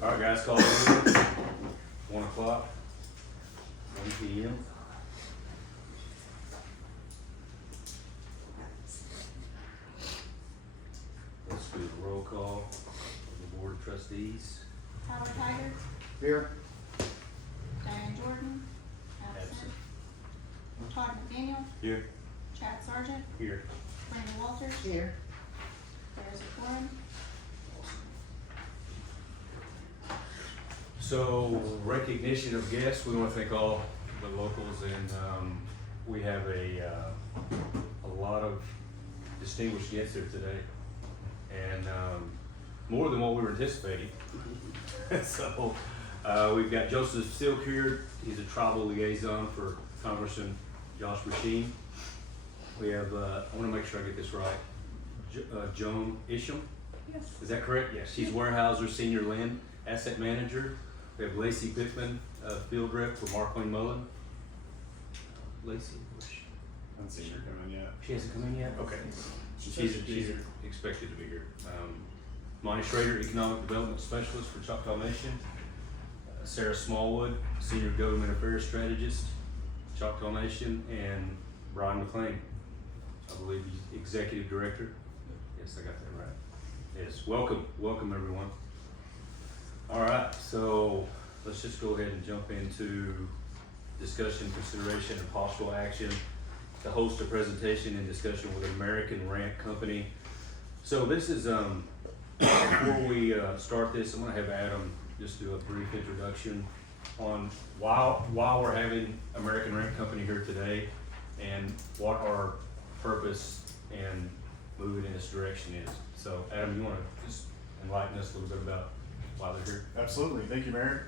All right, guys, call it over. 1 o'clock, 1 p.m. Let's do the roll call of the Board of Trustees. Tyler Tiger, Here. Diane Jordan, absent. Absent. Todd McDaniel, Here. Chad Sargent, Here. Randy Walters, Here. there's a quorum. So, recognition of guests, we want to thank all the locals, and we have a lot of distinguished guests here today, and more than what we were anticipating. So, we've got Joseph Silk here. He's a tribal liaison for Congressman Josh Rasheen. We have, I want to make sure I get this right, Joan Isham. Yes. Is that correct? Yes. She's Warehouser Senior Land Asset Manager. We have Lacey Pittman, Field Rep for Marquand Mullen. Lacey, I haven't seen her come in yet. she hasn't come in yet? Okay. She's expected to be here. Monty Schrader, Economic Development Specialist for Choctaw Nation. Sarah Smallwood, Senior Government Affairs Strategist, Choctaw Nation. And Brian McLean, I believe he's Executive Director. Yes, I got that right. Yes, welcome everyone. All right, so let's just go ahead and jump into discussion, consideration, and possible action to host a presentation and discussion with American Rent Company. So this is, before we start this, I'm gonna have Adam just do a brief introduction on why we're having American Rent Company here today and what our purpose and moving in this direction is. So Adam, you wanna just enlighten us a little bit about why they're here? Absolutely, thank you, Mayor.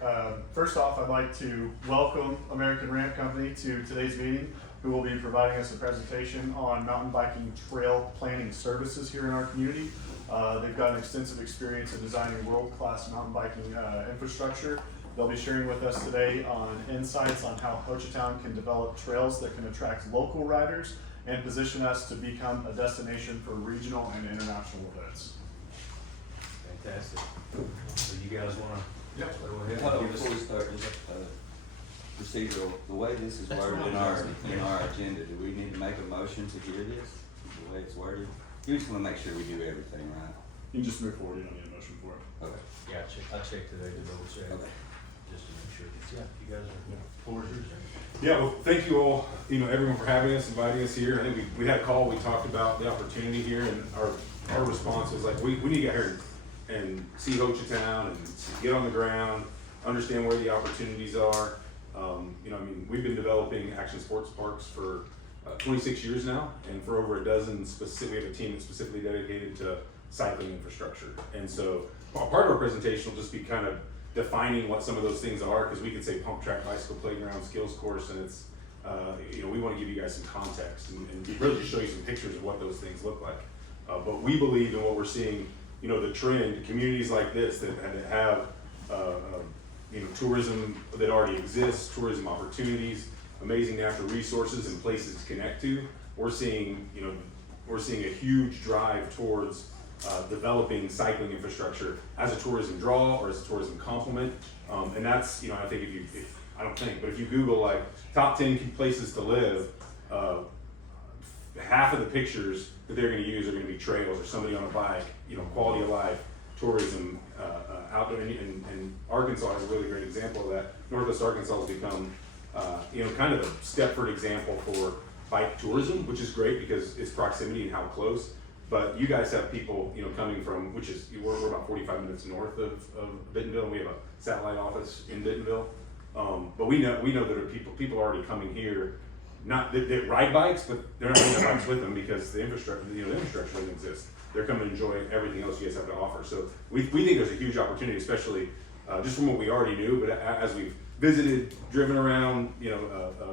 First off, I'd like to welcome American Ramp Company to today's meeting, who will be providing us a presentation on mountain biking trail planning services here in our community. They've got an extensive experience in designing world-class mountain biking infrastructure. They'll be sharing with us today on insights on how Hochatown can develop trails that can attract local riders and position us to become a destination for regional and international events. Fantastic. So you guys wanna? Yep. Go ahead. Before we start, just procedural, the way this is worded in our agenda, do we need to make a motion to hear this, the way it's worded? You just wanna make sure we do everything right. You can just move forward, you don't need a motion for it. Okay. Yeah, I checked today to double check, Okay. just to make sure. Yeah, you guys are, floor is yours. Yeah, well, thank you all, everyone for having us, inviting us here. I think we had a call, we talked about the opportunity here, and our response was like, we need to get here and see Hochatown and get on the ground, understand where the opportunities are. We've been developing action sports parks for 26 years now, and for over a dozen we have a team that's specifically dedicated to cycling infrastructure. And so part of our presentation will just be kind of defining what some of those things are, because we could say pump track, bicycle playground, skills course, and it's, we want to give you guys some context and really just show you some pictures of what those things look like. But we believe in what we're seeing, the trend, communities like this that have, tourism that already exists, tourism opportunities, amazing natural resources and places to connect to. We're seeing a huge drive towards developing cycling infrastructure as a tourism draw or as a tourism complement. And that's, I think if you Google like top 10 places to live, half of the pictures that they're gonna use are gonna be trails or somebody on a bike, quality of life, tourism, outdoor, and Arkansas is a really great example of that. Northwest Arkansas has become, kind of a Stepford example for bike tourism, which is great because it's proximity and how close. But you guys have people, coming from, we're about 45 minutes north of Bentonville, and we have a satellite office in Bentonville. But we know that people are already coming here, not that ride bikes, but they're not bringing their bikes with them because the infrastructure doesn't exist. They're coming to enjoy everything else you guys have to offer. So we think there's a huge opportunity, especially just from what we already knew, but as we've visited, driven around,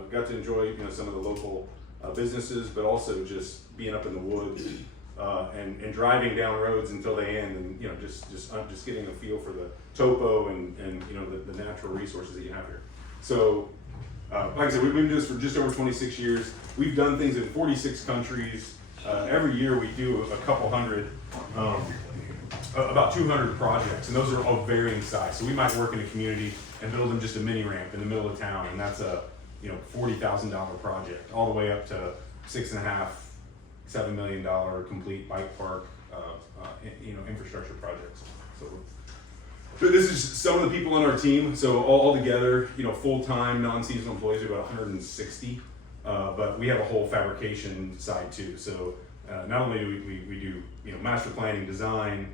got to enjoy, some of the local businesses, but also just being up in the woods and driving down roads until they end, and just getting a feel for the topo and the natural resources that you have here. So, like I said, we've been doing this for just over 26 years. We've done things in 46 countries. Every year we do a couple hundred about 200 projects, and those are of varying size. So we might work in a community and build them just a mini ramp in the middle of town, and that's a $40,000 project, all the way up to $6.5, $7 million complete bike park, infrastructure projects. So this is some of the people on our team. So all together, full-time, non-seasonal employees are about 160. But we have a whole fabrication side too. So not only do we do master planning, design,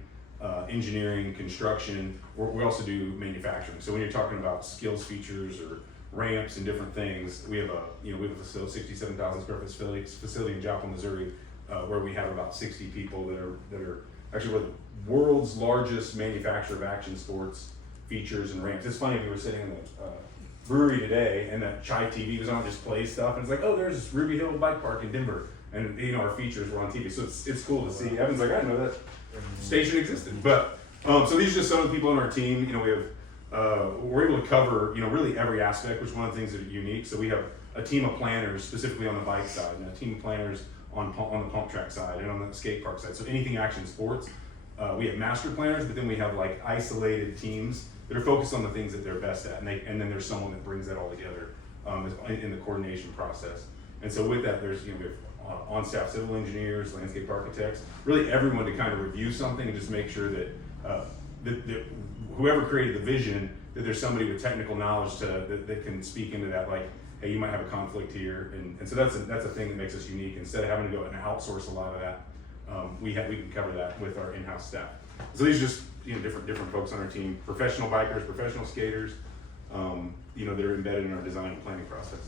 engineering, construction, we also do manufacturing. So when you're talking about skills features or ramps and different things, we have a facility, 67,000 square foot facility in Joplin, Missouri, where we have about 60 people that are actually we're the world's largest manufacturer of action sports features and ramps. It's funny, we were sitting in the brewery today, and that Chai TV was on, just play stuff, and it's like, oh, there's Ruby Hill Bike Park in Denver, and our features were on TV, so it's cool to see. Evan's like, I didn't know that station existed. But so these are just some of the people on our team. We have we're able to cover really every aspect, which is one of the things that are unique. So we have a team of planners specifically on the bike side, and a team of planners on the pump track side and on the skate park side. So anything action sports. We have master planners, but then we have like isolated teams that are focused on the things that they're best at, and then there's someone that brings that all together in the coordination process. And so with that, there's we have on-staff civil engineers, landscape architects, really everyone to kind of review something and just make sure that that whoever created the vision, that there's somebody with technical knowledge that can speak into that, like, hey, you might have a conflict here, and so that's a thing that makes us unique. Instead of having to go and outsource a lot of that, we can cover that with our in-house staff. So these are just different folks on our team, professional bikers, professional skaters, that are embedded in our design and planning process.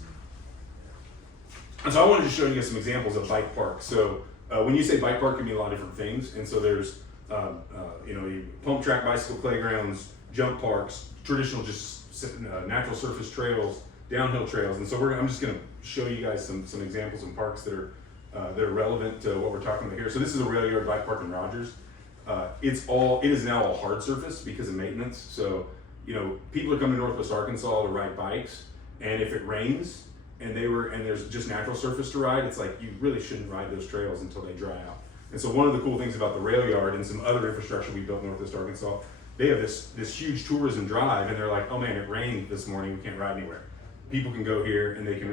And so I wanted to show you guys some examples of bike parks. So when you say bike park, it can mean a lot of different things. And so there's pump track bicycle playgrounds, jump parks, traditional just natural surface trails, downhill trails. And so I'm just going to show you guys some examples of parks that are relevant to what we're talking about here. So this is a rail yard bike park in Rogers. It is now all hard surface because of maintenance. So people are coming to Northwest Arkansas to ride bikes, and if it rains and there's just natural surface to ride, it's like you really shouldn't ride those trails until they dry out. And so one of the cool things about the rail yard and some other infrastructure we built in Northwest Arkansas, they have this huge tourism drive, and they're like, oh man, it rained this morning, we can't ride anywhere. People can go here and they can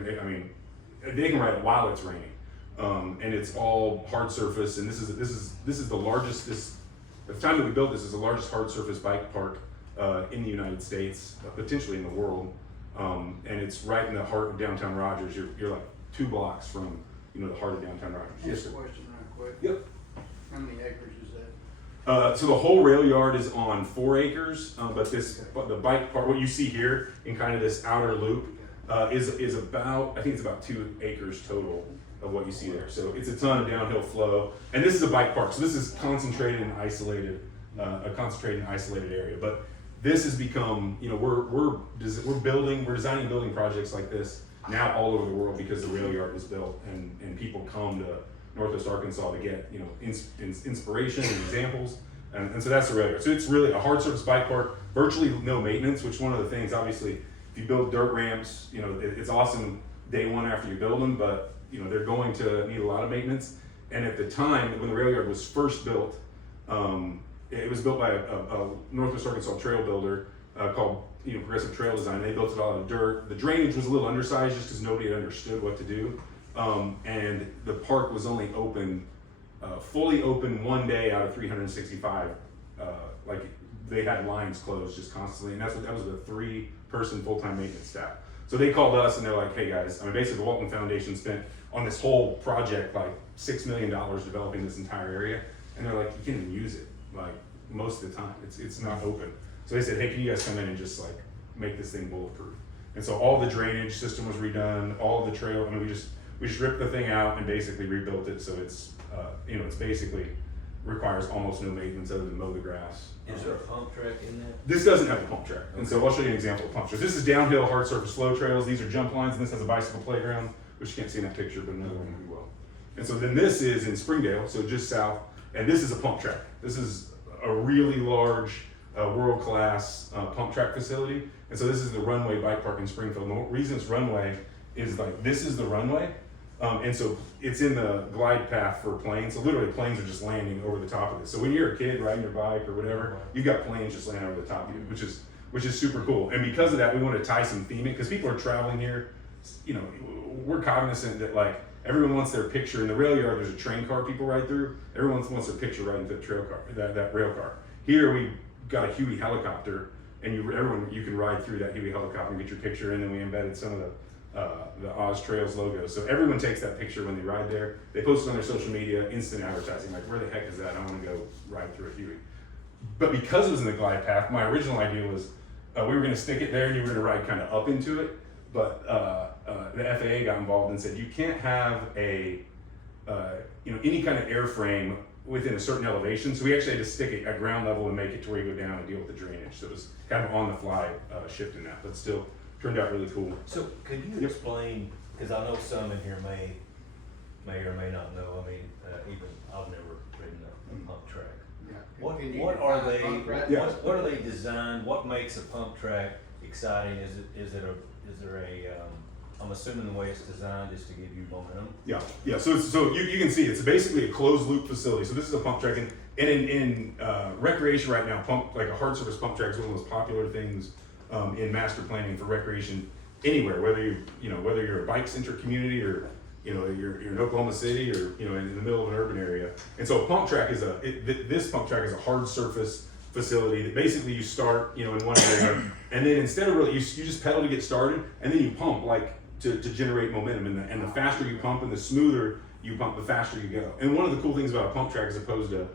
ride it while it's raining. And it's all hard surface, and this is the largest. At the time that we built this, is the largest hard surface bike park in the United States, potentially in the world. And it's right in the heart of downtown Rogers. You're like 2 blocks from the heart of downtown Rogers. Just a question real quick. Yep. How many acres is that? So the whole rail yard is on 4 acres, but the bike park, what you see here in kind of this outer loop, is about, I think it's about 2 acres total of what you see there. So it's a ton of downhill flow, and this is a bike park. So this is concentrated and isolated, a concentrated and isolated area. But this has become, we're designing and building projects like this now all over the world because the rail yard was built, and people come to Northwest Arkansas to get inspiration and examples, and so that's the rail yard. So it's really a hard surface bike park, virtually no maintenance. Which one of the things, obviously, if you build dirt ramps, it's awesome day one after you build them, but they're going to need a lot of maintenance. And at the time when the rail yard was first built, it was built by a Northwest Arkansas trail builder called Progressive Trail Design. They built it all out of dirt. The drainage was a little undersized just because nobody had understood what to do. And the park was only fully open one day out of 365. Like they had lines closed just constantly, and that was a 3-person full-time maintenance staff. So they called us and they're like, hey guys, basically the Walton Foundation spent on this whole project like $6 million developing this entire area, and they're like, you can't even use it like most of the time. It's not open. So they said, hey, can you guys come in and just like make this thing bulletproof? And so all the drainage system was redone, all of the trail. We just ripped the thing out and basically rebuilt it, so it's it's basically requires almost no maintenance other than mow the grass. Is there a pump track in that? This doesn't have a pump track, and so I'll show you an example of pump track. This is downhill hard surface flow trails. These are jump lines, and this has a bicycle playground, which you can't see in that picture, but another one we will. And so then this is in Springdale, so just south, and this is a pump track. This is a really large, world-class pump track facility, and so this is the runway bike park in Springfield. And the reason it's runway is like this is the runway, And so it's in the glide path for planes. So literally planes are just landing over the top of it. So when you're a kid riding your bike or whatever, you've got planes just landing over the top of you, which is super cool. And because of that, we want to tie some theming because people are traveling here. You know, we're cognizant that like everyone wants their picture in the rail yard. There's a train car people ride through. Everyone wants their picture right into the trail car, that rail car. Here we got a Huey helicopter, and you can ride through that Huey helicopter and get your picture. And then we embedded some of the Oz Trails logo. So everyone takes that picture when they ride there. They post it on their social media, instant advertising. Like, where the heck is that? I want to go ride through a Huey. But because it was in the glide path, my original idea was we were going to stick it there and you were going to ride kind of up into it. But the FAA got involved and said you can't have any kind of airframe within a certain elevation. So we actually had to stick it at ground level and make it to where you go down and deal with the drainage. So it was kind of on the fly shifting that, but still turned out really cool. So could you explain, because I know some in here may or may not know, I mean, even I've never ridden a pump track. Yeah. What Can you are define they, pump track? Yeah. what are they designed, what makes a pump track exciting? Is there I'm assuming the way it's designed is to give you momentum? Yeah. So you can see it's basically a closed loop facility. So this is a pump track, and in recreation right now, like a hard surface pump track is one of the most popular things in master planning for recreation anywhere. Whether you're a bike center community or you're in Oklahoma City or in the middle of an urban area. And so a pump track this pump track is a hard surface facility that basically you start in one area, and then instead of really you just pedal to get started, and then you pump like to generate momentum, and the faster you pump and the smoother you pump, the faster you go. And one of the cool things about a pump track as opposed to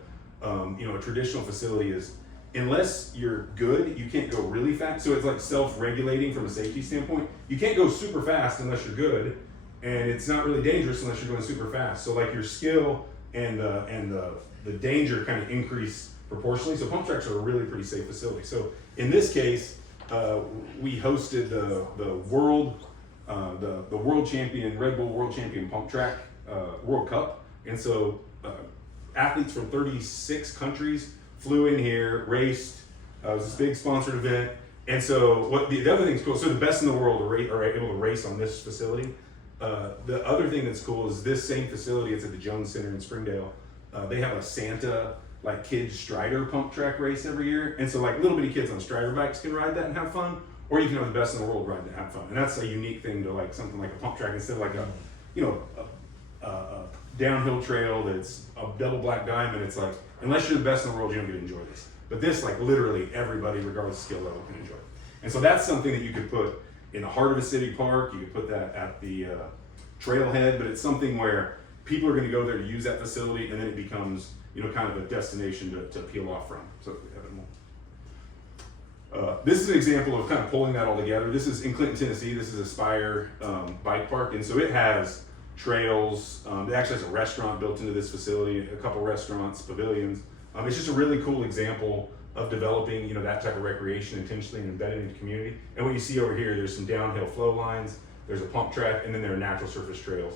a traditional facility is unless you're good, you can't go really fast. So it's like self-regulating from a safety standpoint. You can't go super fast unless you're good, and it's not really dangerous unless you're going super fast. So like your skill and the danger kind of increase proportionally. So pump tracks are a really pretty safe facility. So in this case, we hosted the world champion, Red Bull world champion pump track World Cup. And so athletes from 36 countries flew in here, raced. It was this big sponsored event. And so what the other thing's cool, so the best in the world are able to race on this facility. The other thing that's cool is this same facility, it's at the Jones Center in Springdale. They have a Santa like kids Strider pump track race every year. And so like little bitty kids on Strider bikes can ride that and have fun, or you can have the best in the world ride that and have fun. And that's a unique thing to like something like a pump track instead of like a downhill trail that's a double black diamond. It's like, unless you're the best in the world, you don't get to enjoy this. But this, like literally everybody, regardless of skill level, can enjoy it. And so that's something that you could put in the heart of a city park. You could put that at the trailhead, but it's something where people are going to go there to use that facility, and then it becomes kind of a destination to peel off from. So we have it more. This is an example of kind of pulling that all together. This is in Clinton, Tennessee. This is Aspire Bike Park, and so it has trails. It actually has a restaurant built into this facility, a couple restaurants, pavilions. It's just a really cool example of developing, that type of recreation intentionally and embedded in the community. And what you see over here, there's some downhill flow lines, there's a pump track, and then there are natural surface trails.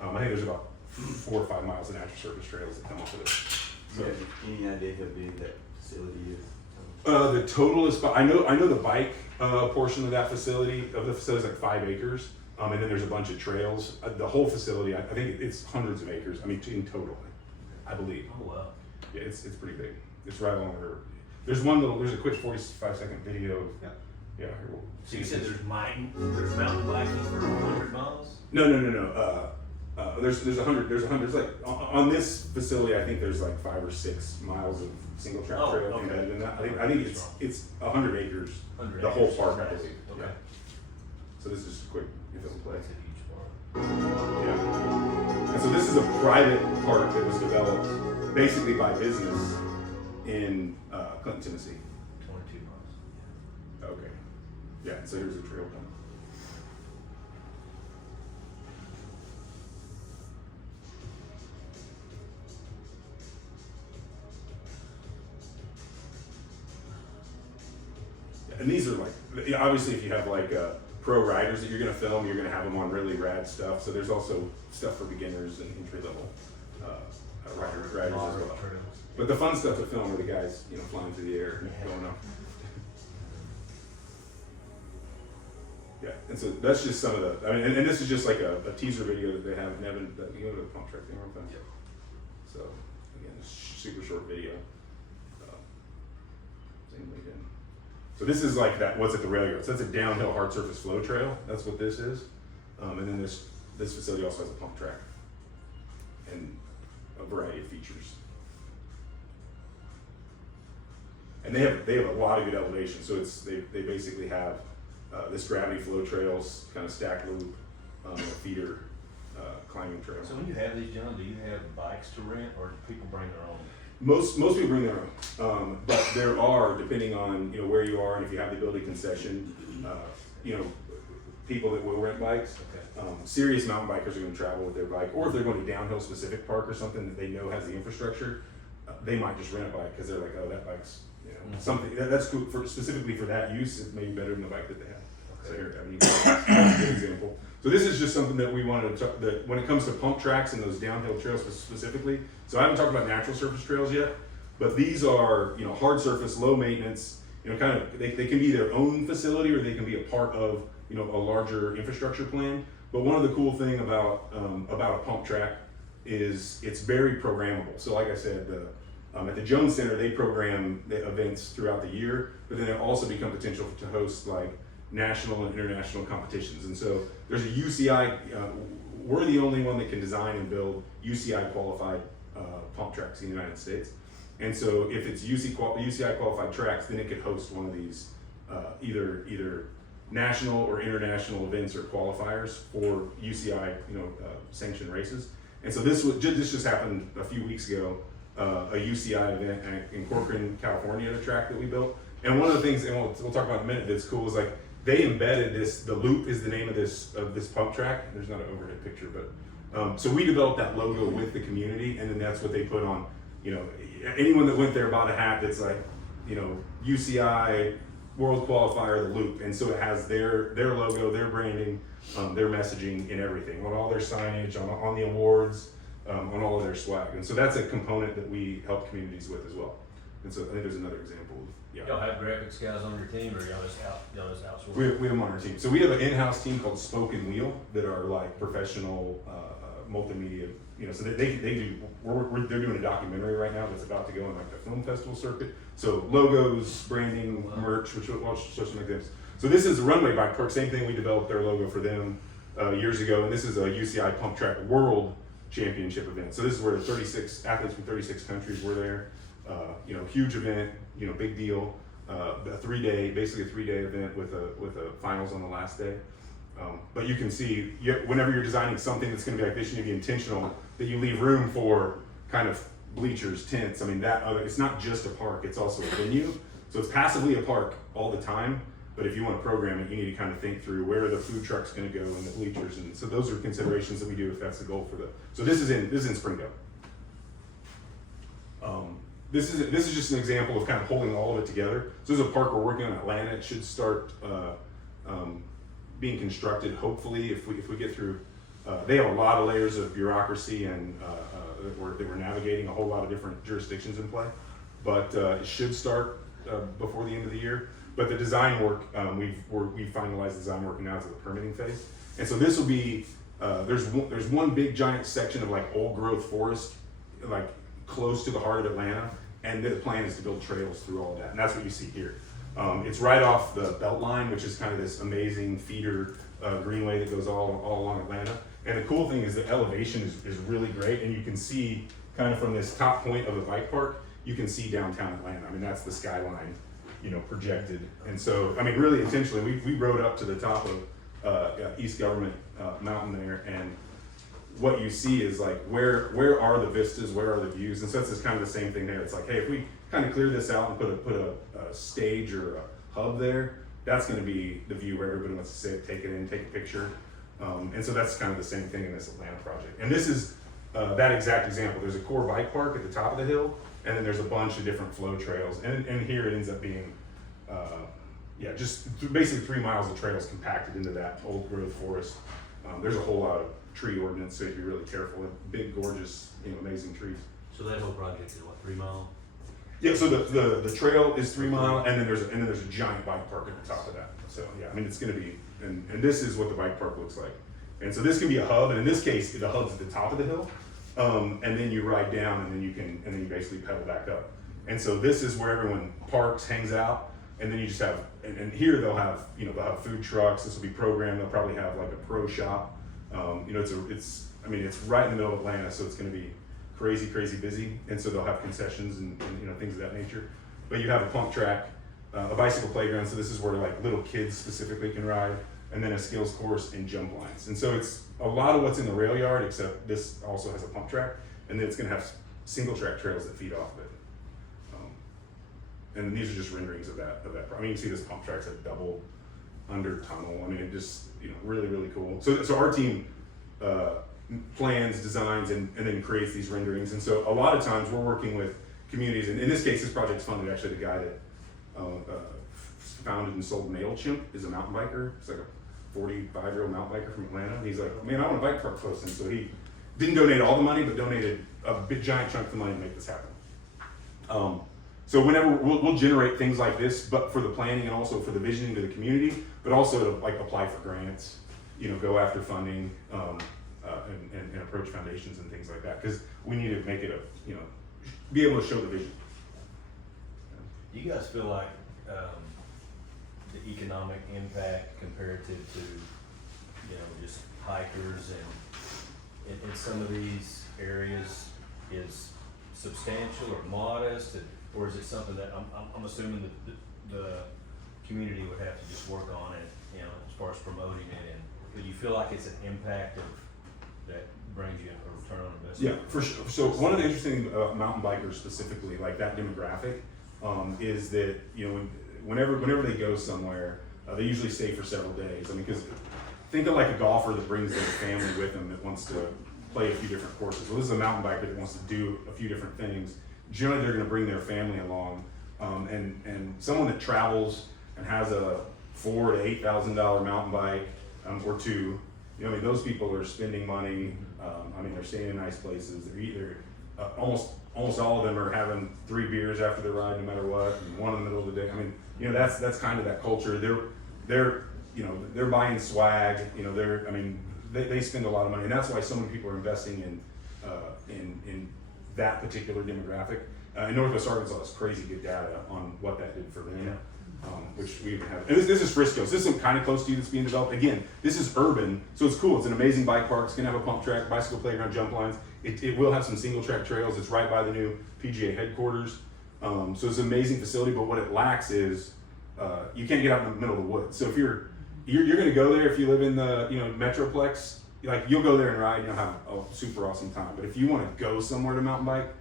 I think there's about 4 or 5 miles of natural surface trails that come off of this. So, Any idea how big that facility is? the total is, I know the bike portion of that facility, is like 5 acres. And then there's a bunch of trails. The whole facility, I think it's hundreds of acres. I mean, in total, I believe. Oh, wow. Yeah, it's pretty big. It's right along the river. There's a quick 45-second video of, Yeah. here, we'll So you said there's mountain biking for 100 miles? No. There's 100. There's like on this facility, I think there's like 5 or 6 miles of single track Oh, trail okay. embedded in that. I think it's 100 acres. 100 The whole acres. park, I Nice. believe. Okay. Yeah. So this is just a quick film play. That's a huge park. Yeah. And so this is a private park that was developed basically by business in Clinton, Tennessee. 22 miles. Okay. Yeah. So here's a trail plan. And these are like, obviously if you have like pro riders that you're gonna film, you're gonna have them on really rad stuff. So there's also stuff for beginners and entry level riders as Moderate well. trails. But the fun stuff to film are the guys, flying through the air and Yeah. going up. Yeah, and so that's just some of the, I mean, and this is just like a teaser video that they have, Nevin, that, you go to the pump track thing real fast. Yep. So, again, it's super short video. Same way again. So this is like that, what's at the rail yard, so that's a downhill hard surface flow trail, that's what this is. And then this facility also has a pump track and a variety of features. And they have a lot of good elevation, so they basically have this gravity flow trails, kind of stacked loop, a feeder climbing trail. So when you have these, John, do you have bikes to rent or do people bring their own? Most people bring their own, but there are, depending on where you are and if you have the ability concession, people that will rent bikes. Okay. Serious mountain bikers are going to travel with their bike, or if they're going to downhill specific park or something that they know has the infrastructure, they might just rent a bike because they're like, oh, that bike's something that's cool for specifically for that use. It's maybe better than the bike that they have. Okay. So here, I mean, that's a good example. So this is just something that we wanted to talk, that when it comes to pump tracks and those downhill trails specifically. So I haven't talked about natural surface trails yet, but these are hard surface, low maintenance. Kind of they can be their own facility or they can be a part of a larger infrastructure plan. But one of the cool thing about a pump track is it's very programmable. So like I said, at the Jones Center, they program the events throughout the year, but then they also become potential to host like national and international competitions. And so there's a UCI, we're the only one that can design and build UCI qualified pump tracks in the United States. And so if it's UCI qualified tracks, then it could host one of these either national or international events or qualifiers for UCI sanctioned races. And so this just happened a few weeks ago. A UCI event in Corcoran, California, at a track that we built. And one of the things, and we'll talk about in a minute, that's cool is like they embedded this. The Loop is the name of this pump track. There's not an overhead picture, but so we developed that logo with the community, and then that's what they put on. Anyone that went there bought a hat that's like, UCI World Qualifier, the Loop, and so it has their logo, their branding, their messaging, and everything on all their signage, on the awards. On all of their swag, and so that's a component that we help communities with as well. And so I think there's another example of Y'all have graphics guys on your team, or y'all just outsource? we have them on our team. So we have an in-house team called Spoke and Wheel that are like professional multimedia. So they do. They're doing a documentary right now that's about to go on like the film festival circuit. So logos, branding, merch, which we'll show some examples. So this is a runway bike park. Same thing. We developed their logo for them years ago, and this is a UCI Pump Track World Championship event. So this is where 36 athletes from 36 countries were there. Huge event, big deal. Basically a three-day event with a finals on the last day. But you can see, whenever you're designing something that's going to be like this, you need to be intentional that you leave room for kind of bleachers, tents. I mean, it's not just a park; it's also a venue. So it's passively a park all the time. But if you want to program it, you need to kind of think through where are the food trucks going to go and the bleachers, and so those are considerations that we do if that's the goal for the. So this is in Springdale. This is just an example of kind of holding all of it together. So this is a park we're working on in Atlanta. It should start being constructed hopefully if we get through. They have a lot of layers of bureaucracy and that we're navigating a whole lot of different jurisdictions in play, but it should start before the end of the year. But the design work, we've finalized design work and now it's in the permitting phase. And so this will be, there's one big giant section of like old growth forest, like close to the heart of Atlanta. And the plan is to build trails through all of that. And that's what you see here. It's right off the Beltline, which is kind of this amazing feeder greenway that goes all along Atlanta. And the cool thing is the elevation is really great. And you can see kind of from this top point of the bike park, you can see downtown Atlanta. I mean, that's the skyline, projected. And so, I mean, really intentionally, we rode up to the top of East Government Mountain there, and what you see is like, where are the vistas, where are the views? And so it's kind of the same thing there. It's like, hey, if we kind of clear this out and put a stage or a hub there, that's gonna be the view where everybody wants to sit, take it in, take a picture. And so that's kind of the same thing in this Atlanta project. And this is that exact example. There's a core bike park at the top of the hill, and then there's a bunch of different flow trails. And here it ends up being, just basically 3 miles of trails compacted into that old growth forest. There's a whole lot of tree ordinance, so you have to be really careful. Big, gorgeous, amazing trees. So that whole project is what, 3 mile? Yeah, so the trail is 3 mile, and then there's a giant bike park at the top of that. So yeah, I mean it's gonna be and this is what the bike park looks like. And so this can be a hub, and in this case, the hub's at the top of the hill, and then you ride down, and then you basically pedal back up. And so this is where everyone parks, hangs out, and then you just have, and here they'll have food trucks. This will be programmed. They'll probably have like a pro shop. It's right in the middle of Atlanta, so it's going to be crazy busy. And so they'll have concessions and things of that nature. But you have a pump track, a bicycle playground. So this is where like little kids specifically can ride, and then a skills course and jump lines. And so it's a lot of what's in the rail yard, except this also has a pump track, and then it's going to have single track trails that feed off of it. And these are just renderings of that. I mean, you can see this pump track's a double under tunnel. I mean, it just, really cool. So our team plans, designs, and then creates these renderings. And so a lot of times we're working with communities, and in this case, this project's funded actually the guy that founded and sold MailChimp is a mountain biker. He's like a 45-year-old mountain biker from Atlanta. And he's like, man, I want a bike park close. And so he didn't donate all the money, but donated a big giant chunk of the money to make this happen. So whenever we'll generate things like this, but for the planning and also for the visioning to the community, but also to like apply for grants, go after funding, and approach foundations and things like that, because we need to make it be able to show the vision. Do you guys feel like the economic impact comparative to just hikers and in some of these areas is substantial or modest, or is it something that I'm assuming that the community would have to just work on it, as far as promoting it, and do you feel like it's an impact that brings you a return on investment? Yeah, for sure. So one of the interesting mountain bikers specifically, like that demographic, is that whenever they go somewhere, they usually stay for several days. I mean, because think of like a golfer that brings their family with them that wants to play a few different courses. Well, this is a mountain biker that wants to do a few different things. Generally, they're going to bring their family along, and someone that travels and has a $4,000 to $8,000 mountain bike or two. Those people are spending money. They're staying in nice places. They're either almost all of them are having 3 beers after their ride, no matter what, and one in the middle of the day. That's kind of that culture. They're buying swag. They spend a lot of money, and that's why so many people are investing in that particular demographic. In Northwest Arkansas, has crazy good data on what that did for them. Yeah. Which we even have. And this is Frisco. So this is kind of close to you that's being developed. Again, this is urban, so it's cool. It's an amazing bike park. It's gonna have a pump track, bicycle playground, jump lines. It will have some single track trails. It's right by the new PGA headquarters. So it's an amazing facility, but what it lacks is you can't get out in the middle of the woods. So if you're gonna go there if you live in the Metroplex, like you'll go there and ride, you'll have a super awesome time. But if you want to go somewhere to mountain bike,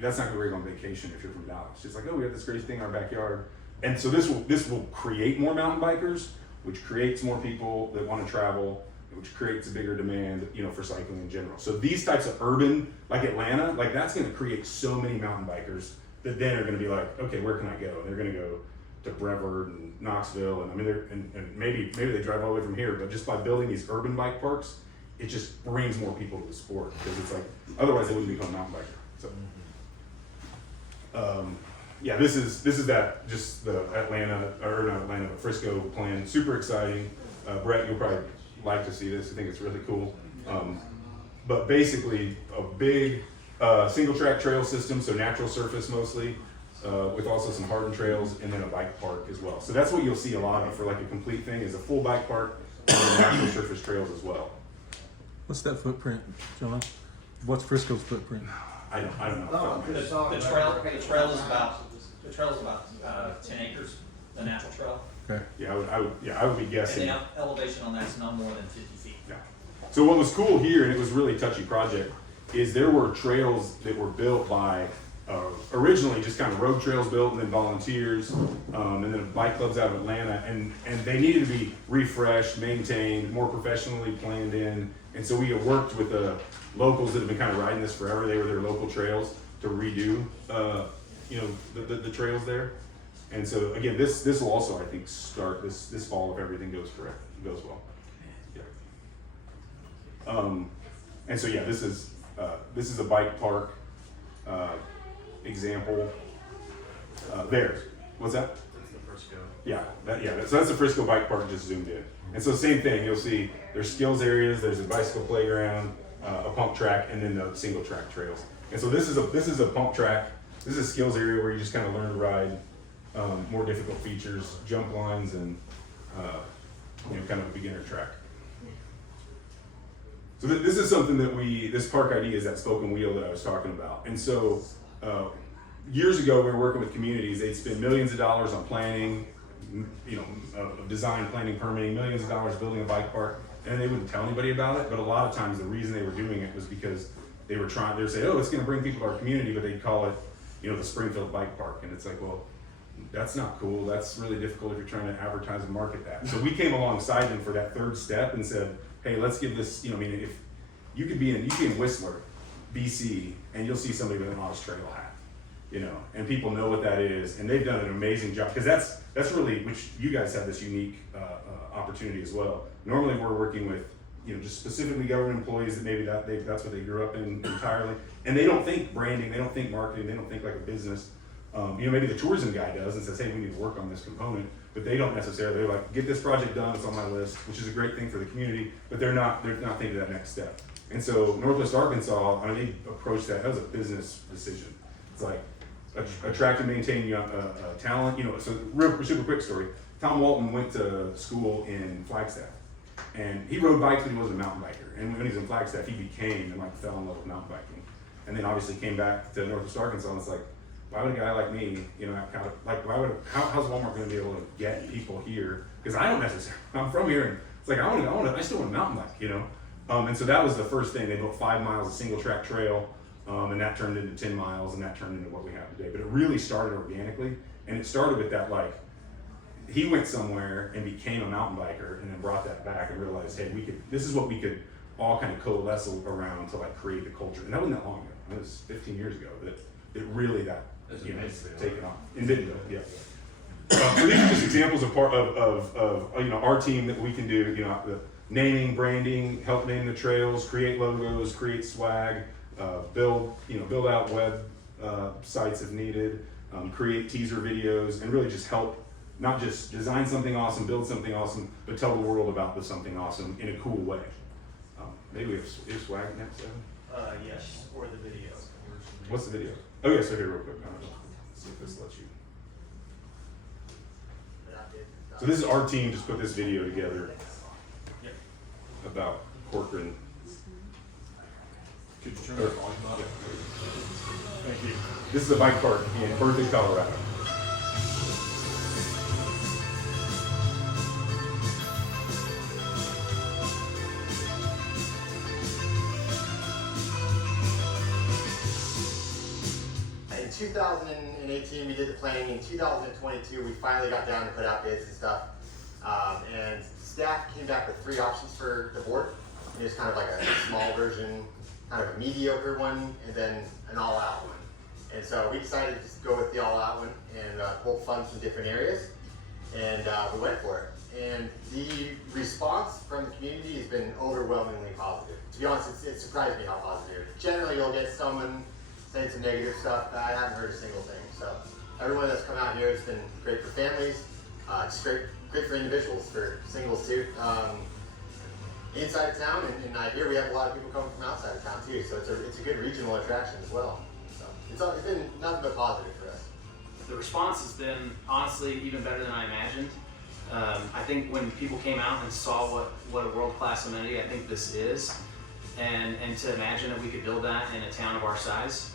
that's not gonna be on vacation if you're from Dallas. It's like, oh, we have this crazy thing in our backyard. And so this will create more mountain bikers, which creates more people that want to travel, which creates a bigger demand, for cycling in general. So these types of urban, like Atlanta, like that's going to create so many mountain bikers that then are going to be like, okay, where can I go? And they're going to go to Brevard and Knoxville, and maybe they drive all the way from here. But just by building these urban bike parks, it just brings more people to the sport, because it's like otherwise they wouldn't become a mountain biker. So. Yeah, this is that just the Frisco plan. Super exciting. Brett, you'll probably like to see this. I think it's really cool. But basically, a big single track trail system, so natural surface mostly, with also some hardened trails, and then a bike park as well. So that's what you'll see a lot of for like a complete thing, is a full bike park and then natural surface trails as well. What's that footprint, John? What's Frisco's footprint? I don't know. The trail is about 10 acres, the natural trail. Okay. Yeah, I would be And guessing. the elevation on that's no more than 50 feet. Yeah. So what was cool here, and it was really a touchy project, is there were trails that were built by originally just kind of road trails built, and then volunteers, and then bike clubs out of Atlanta, and they needed to be refreshed, maintained, more professionally planned in. And so we have worked with the locals that have been kind of riding this forever. They were their local trails to redo, the trails there. And so again, this will also, I think, start this fall if everything goes well. Yeah. And so yeah, this is a bike park example. There. What's that? That's the Frisco. Yeah, so that's the Frisco Bike Park just zoomed in. And so same thing, you'll see there's skills areas, there's a bicycle playground, a pump track, and then the single track trails. And so this is a pump track. This is a skills area where you just kind of learn to ride more difficult features, jump lines, and kind of a beginner track. So this is something that this park ID is that spoken wheel that I was talking about. And so years ago, we were working with communities. They'd spend millions of dollars on planning, design, planning, permitting, millions of dollars building a bike park, and they wouldn't tell anybody about it. But a lot of times, the reason they were doing it was because they would say, "Oh, it's going to bring people to our community," but they'd call it, the Springfield Bike Park, and it's like, well, that's not cool. That's really difficult if you're trying to advertise and market that. So we came alongside them for that third step and said, "Hey, let's give this. If you could be in Whistler, BC, and you'll see somebody with an Oz Trail hat." And people know what that is, and they've done an amazing job, because that's really, which you guys have this unique opportunity as well. Normally we're working with, just specifically government employees that maybe that's what they grew up in entirely, and they don't think branding, they don't think marketing, they don't think like a business. Maybe the tourism guy does and says, "Hey, we need to work on this component," but they don't necessarily. They're like, "Get this project done, it's on my list," which is a great thing for the community, but they're not thinking of that next step. And so Northwest Arkansas, they approached that as a business decision. It's like, attract and maintain talent. So super quick story. Tom Walton went to school in Flagstaff, and he rode bikes when he wasn't a mountain biker. And when he was in Flagstaff, he became and fell in love with mountain biking. And then obviously came back to Northwest Arkansas, and it's like, why would a guy like me, how's Walmart going to be able to get people here? Because I don't necessarily. I'm from here, and it's like I still want a mountain bike, And so that was the first thing. They built 5 miles of single track trail. And that turned into 10 miles, and that turned into what we have today. But it really started organically, and it started with that, he went somewhere and became a mountain biker, and then brought that back and realized, hey, this is what we could all kind of coalesce around to create the culture. And that wasn't that long ago. It was 15 years ago that it really taken off. In Bentonville, yeah. So these are just examples of our team that we can do. The naming, branding, help name the trails, create logos, create swag. Build out web sites if needed, create teaser videos, and really just help, not just design something awesome, build something awesome, but tell the world about the something awesome in a cool way. Maybe we have swag next, Evan? Yes, or the video. What's the video? Oh yeah, so here real quick. Let's see if this lets you. So this is our team just put this video together about Corcoran. Thank you. This is a bike park in Berthoud, Colorado. In 2018, we did the planning. In 2022, we finally got down to put out bids and stuff. And staff came back with 3 options for the board. It was kind of like a small version, kind of a mediocre one, and then an all-out one. And so we decided to just go with the all-out one and pull funds from different areas, and we went for it. And the response from the community has been overwhelmingly positive. To be honest, it surprised me how positive. Generally, you'll get someone saying some negative stuff, but I haven't heard a single thing. So everyone that's come out here has been great for families. It's great for individuals, for singles too. Inside of town, and I hear we have a lot of people coming from outside of town too, so it's a good regional attraction as well. So it's been nothing but positive for us. The response has been honestly even better than I imagined. I think when people came out and saw what a world-class amenity I think this is, and to imagine that we could build that in a town of our size,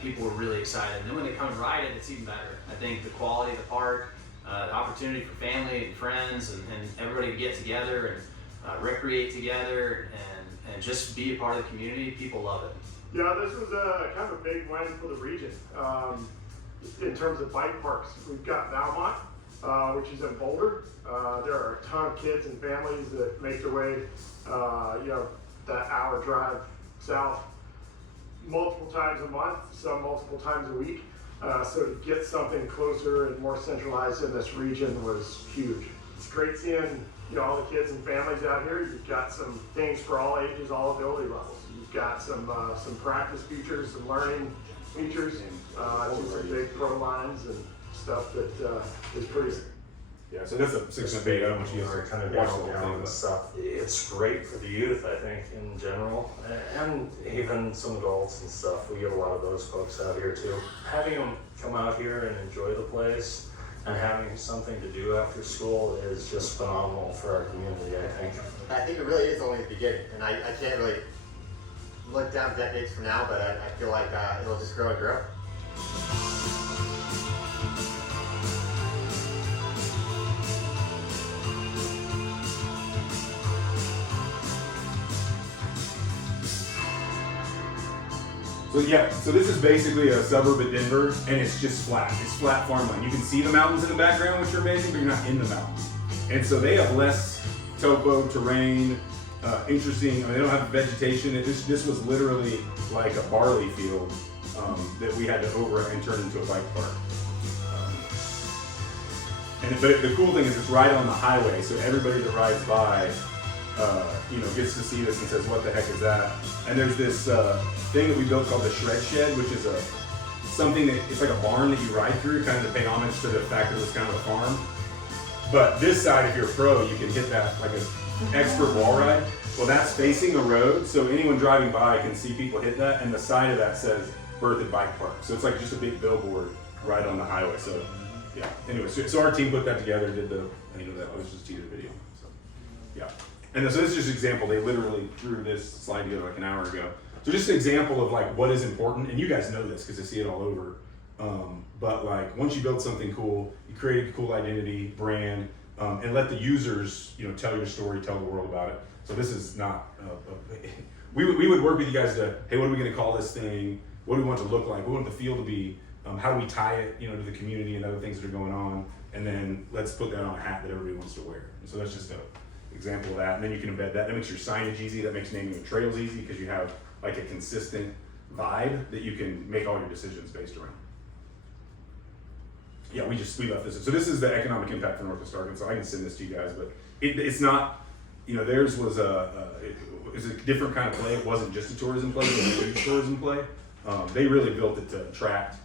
people were really excited. And then when they come and ride it, it's even better. I think the quality of the park, the opportunity for family and friends and everybody to get together and recreate together and just be a part of the community, people love it. Yeah, this was kind of a big win for the region. In terms of bike parks, we've got Valmont, which is in Boulder. There are a ton of kids and families that make their way, that hour drive south multiple times a month, some multiple times a week. So to get something closer and more centralized in this region was huge. It's great seeing all the kids and families out here. You've got some things for all ages, all ability levels. You've got some practice features, some learning features, some big pro lines and stuff that is pretty. Yeah, so that's a 6-minute beta, which you We're kind of watch the down whole down thing. and But stuff. It's great for the youth, I think, in general, and even some adults and stuff. We get a lot of those folks out here too. Having them come out here and enjoy the place and having something to do after school is just phenomenal for our community, I think. I think it really is only the beginning, and I can't really look down decades from now, but I feel like it'll just grow and grow. So yeah, so this is basically a suburb of Denver, and it's just flat. It's flat farmland. You can see the mountains in the background, which are amazing, but you're not in the mountains. And so they have less topo, terrain, interesting. I mean, they don't have vegetation. This was literally like a barley field that we had to over and turn into a bike park. But the cool thing is it's right on the highway, so everybody that rides by, gets to see this and says, "What the heck is that?" And there's this thing that we built called the Shred Shed, which is something that it's like a barn that you ride through, kind of to pay homage to the fact that it was kind of a farm. But this side, if you're a pro, you can hit that like an expert wall ride. Well, that's facing a road, so anyone driving by can see people hit that, and the side of that says Berthoud Bike Park. So it's like just a big billboard right on the highway. So yeah. Anyway, so our team put that together, did that was just teaser video. So yeah. And so this is just an example. They literally threw this slide together like an hour ago. So just an example of like what is important, and you guys know this because I see it all over. But like once you build something cool, you create a cool identity, brand, and let the users, tell your story, tell the world about it. So this is not. We would work with you guys to, hey, what are we going to call this thing? What do we want it to look like? What do we want the field to be? How do we tie it, to the community and other things that are going on? And then let's put that on a hat that everybody wants to wear. And so that's just an example of that. And then you can embed that. That makes your signage easy. That makes naming the trails easy because you have like a consistent vibe that you can make all your decisions based around. Yeah, we left this. So this is the economic impact for Northwest Arkansas. I can send this to you guys, but it's not, theirs was it's a different kind of play. It wasn't just a tourism play, it was a huge tourism play. They really built it to attract,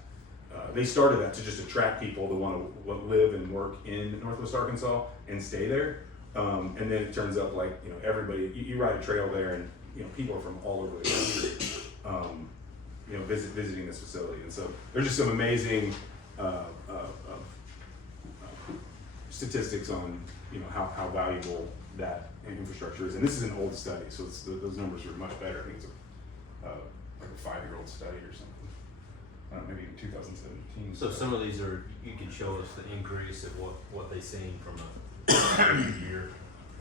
they started that to just attract people to want to live and work in Northwest Arkansas and stay there. And then it turns out like, everybody, you ride a trail there and, people are from all over the country, visiting this facility. And so there's just some amazing statistics on, how valuable that infrastructure is. And this is an old study, so those numbers are much better. I think it's like a 5-year-old study or something. Maybe in 2017. So some of these are, you can show us the increase of what they've seen from a year,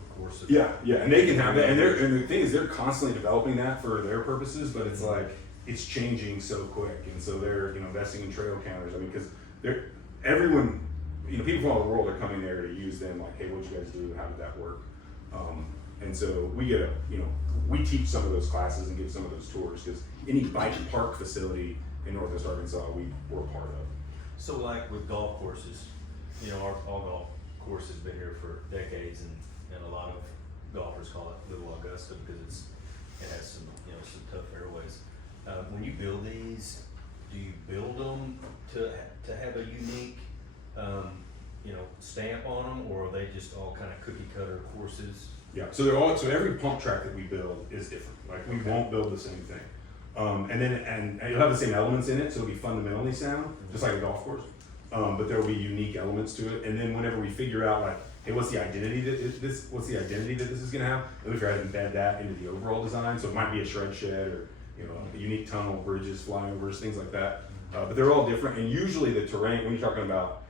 of course. Yeah, and they can have that, and the thing is, they're constantly developing that for their purposes, but it's like it's changing so quick, and so they're investing in trail counters. I mean, because everyone, people from all over the world are coming there to use them. Like, hey, what'd you guys do? How did that work? And so we get we teach some of those classes and give some of those tours because any bike park facility in Northwest Arkansas, we're a part of. So like with golf courses, our golf course has been here for decades, and a lot of golfers call it Little Augusta because it has some tough fairways. When you build these, do you build them to have a unique stamp on them, or are they just all kind of cookie cutter courses? Yeah, so every pump track that we build is different. Like we won't build the same thing. And you'll have the same elements in it, so it'll be fundamentally sound, just like a golf course. But there will be unique elements to it. And then whenever we figure out like, hey, what's the identity that this is gonna have? And we try to embed that into the overall design. So it might be a shred shed or a unique tunnel, bridges, flyovers, things like that. But they're all different. And usually the terrain, when you're talking about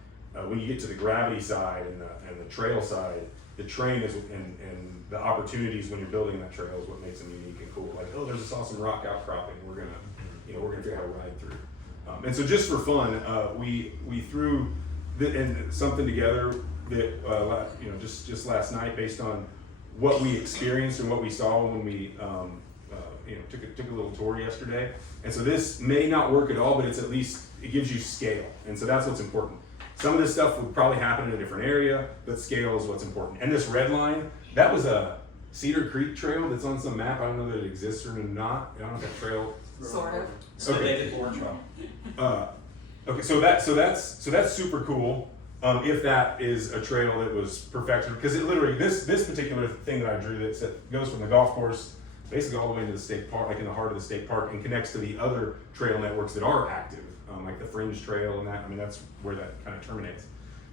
when you get to the gravity side and the trail side, the terrain is and the opportunities when you're building that trail is what makes them unique and cool. Like, oh, there's this awesome rock outcropping. We're gonna figure out how to ride through. And so just for fun, we threw something together that just last night based on what we experienced and what we saw when we took a little tour yesterday. And so this may not work at all, but it's at least it gives you scale. And so that's what's important. Some of this stuff would probably happen in a different area, but scale is what's important. And this red line, that was a Cedar Creek trail that's on some map. I don't know that it exists or not. I don't know if that trail. Sort of. So Okay. David Bourne trail. Okay, so that's super cool. if that is a trail that was perfected, because it literally, this particular thing that I drew that goes from the golf course basically all the way into the state park, like in the heart of the state park, and connects to the other trail networks that are active, like the Fringe Trail and that. I mean, that's where that kind of terminates.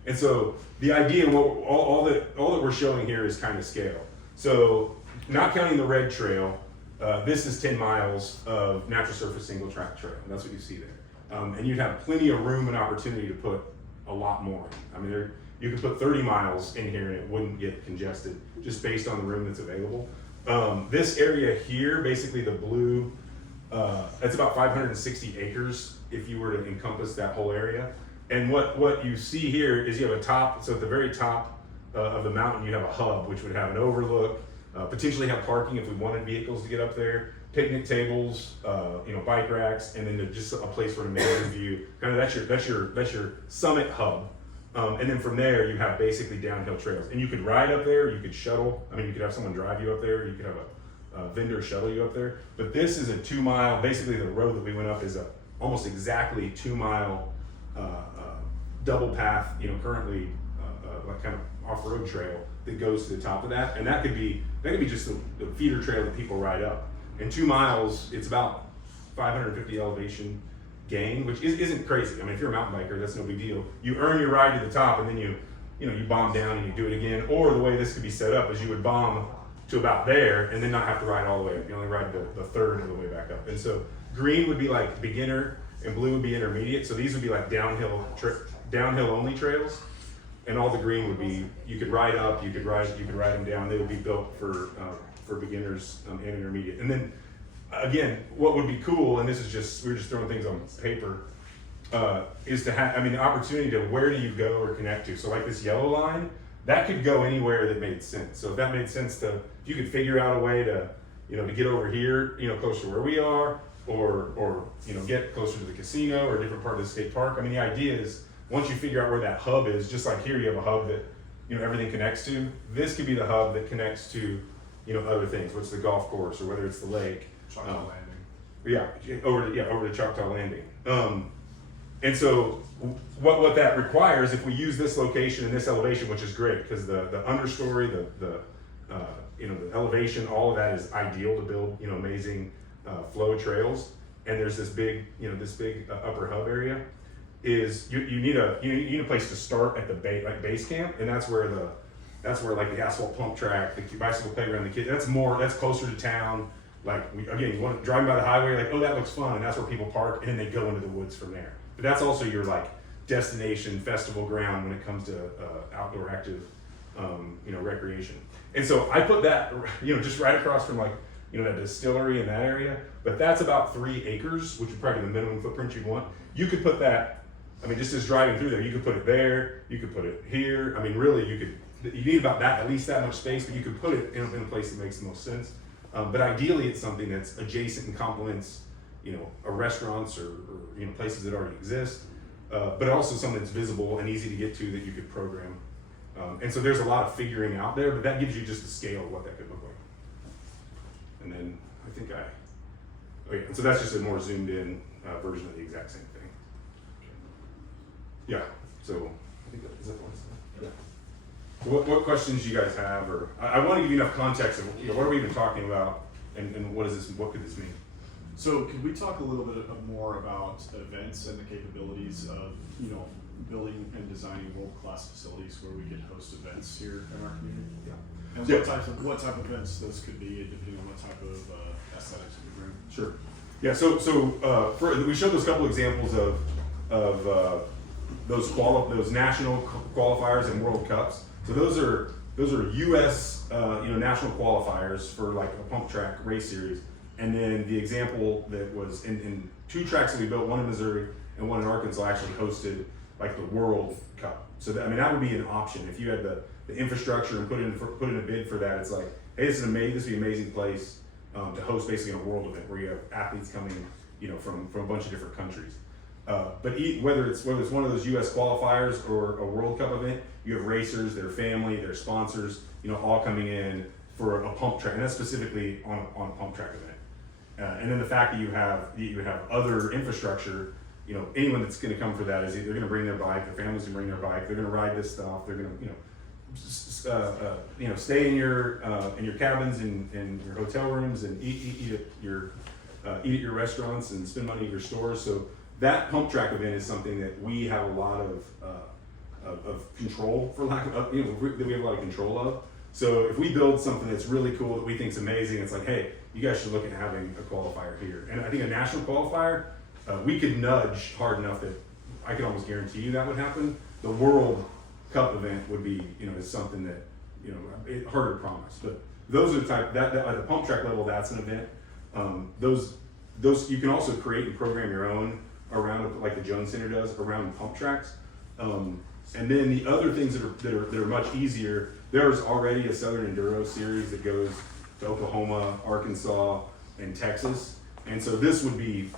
And so the idea, and all that we're showing here is kind of scale. So not counting the red trail, this is 10 miles of natural surface single track trail. And that's what you see there. And you'd have plenty of room and opportunity to put a lot more. I mean, you could put 30 miles in here and it wouldn't get congested just based on the room that's available. This area here, basically the blue, it's about 560 acres if you were to encompass that whole area. And what you see here is you have a top, so at the very top of the mountain you have a hub which would have an overlook, potentially have parking if we wanted vehicles to get up there, picnic tables, bike racks, and then just a place for an amazing view. Kind of that's your summit hub. And then from there you have basically downhill trails. And you could ride up there, you could shuttle, I mean you could have someone drive you up there, you could have a vendor shuttle you up there. But this is a 2 mile, basically the road that we went up is a almost exactly 2 mile double path, currently like kind of off-road trail that goes to the top of that. And that could be just the feeder trail that people ride up. In 2 miles, it's about 550 elevation gain, which isn't crazy. I mean, if you're a mountain biker, that's no big deal. You earn your ride to the top, and then you bomb down and you do it again. Or the way this could be set up is you would bomb to about there and then not have to ride all the way up. You only ride the third of the way back up. And so green would be like beginner and blue would be intermediate. So these would be like downhill only trails. And all the green would be, you could ride up, you could ride them down. They would be built for beginners and intermediate. And then again, what would be cool, and we're just throwing things on paper, is to have, the opportunity to where do you go or connect to. So like this yellow line, that could go anywhere that made sense. So if that made sense if you could figure out a way to get over here, closer to where we are, or get closer to the casino or a different part of the state park. The idea is once you figure out where that hub is, just like here you have a hub that everything connects to, this could be the hub that connects to other things, whether it's the golf course or whether it's the lake. Choctaw Landing. Yeah, over to Choctaw Landing. And so what that requires, if we use this location and this elevation, which is great because the understory, the elevation, all of that is ideal to build amazing flow trails. And there's this big upper hub area. Is you need a place to start at the base camp, and that's where like the asphalt pump track, the bicycle playground, the kid. That's closer to town. Like you want to drive by the highway, like, oh, that looks fun, and that's where people park, and then they go into the woods from there. But that's also your like destination festival ground when it comes to outdoor active, recreation. And so I put that, just right across from like, that distillery in that area. But that's about 3 acres, which is probably the minimum footprint you want. You could put that. Just as driving through there, you could put it there. You could put it here. Really, you need about that, at least that much space, but you could put it in a place that makes the most sense. But ideally, it's something that's adjacent and complements, a restaurants or places that already exist, but also something that's visible and easy to get to that you could program. And so there's a lot of figuring out there, but that gives you just a scale of what that could look like. And then and so that's just a more zoomed in version of the exact same thing. Yeah. So I think is that the one. Yeah. What questions do you guys have, or I want to give you enough context of what are we even talking about, and what could this mean? So could we talk a little bit more about events and the capabilities of building and designing world-class facilities where we could host events here in our community? Yeah. And what type of events those could be, depending on what type of aesthetics we bring. Sure. Yeah. So we showed those couple examples of those national qualifiers and World Cups. So those are U.S. National qualifiers for like a pump track race series. And then the example that was in 2 tracks that we built, one in Missouri and one in Arkansas, actually hosted like the World Cup. So that would be an option if you had the infrastructure and put in a bid for that. It's like, hey, this would be an amazing place to host basically a world event where you have athletes coming, from a bunch of different countries. But whether it's one of those U.S. qualifiers or a World Cup event, you have racers, their family, their sponsors, all coming in for a pump track, and that's specifically on a pump track event. And then the fact that you have other infrastructure, you know, anyone that's gonna come for that is they're gonna bring their bike, their family's gonna bring their bike, they're gonna ride this stuff, they're gonna, you know, stay in your cabins and your hotel rooms and eat at your restaurants and spend money at your stores. So that pump track event is something that we have a lot of control, for lack of, you know, that we have a lot of control of. So if we build something that's really cool that we think is amazing, it's like, hey, you guys should look at having a qualifier here. And I think a national qualifier, we could nudge hard enough that I could almost guarantee you that would happen. The World Cup event would be, you know, is something that, you know, it's harder to promise. But those are the type that at the pump track level, that's an event. Those you can also create and program your own around, like the Jones Center does, around pump tracks. And then the other things that are much easier. There's already a Southern Enduro series that goes to Oklahoma, Arkansas, and Texas. And so this would be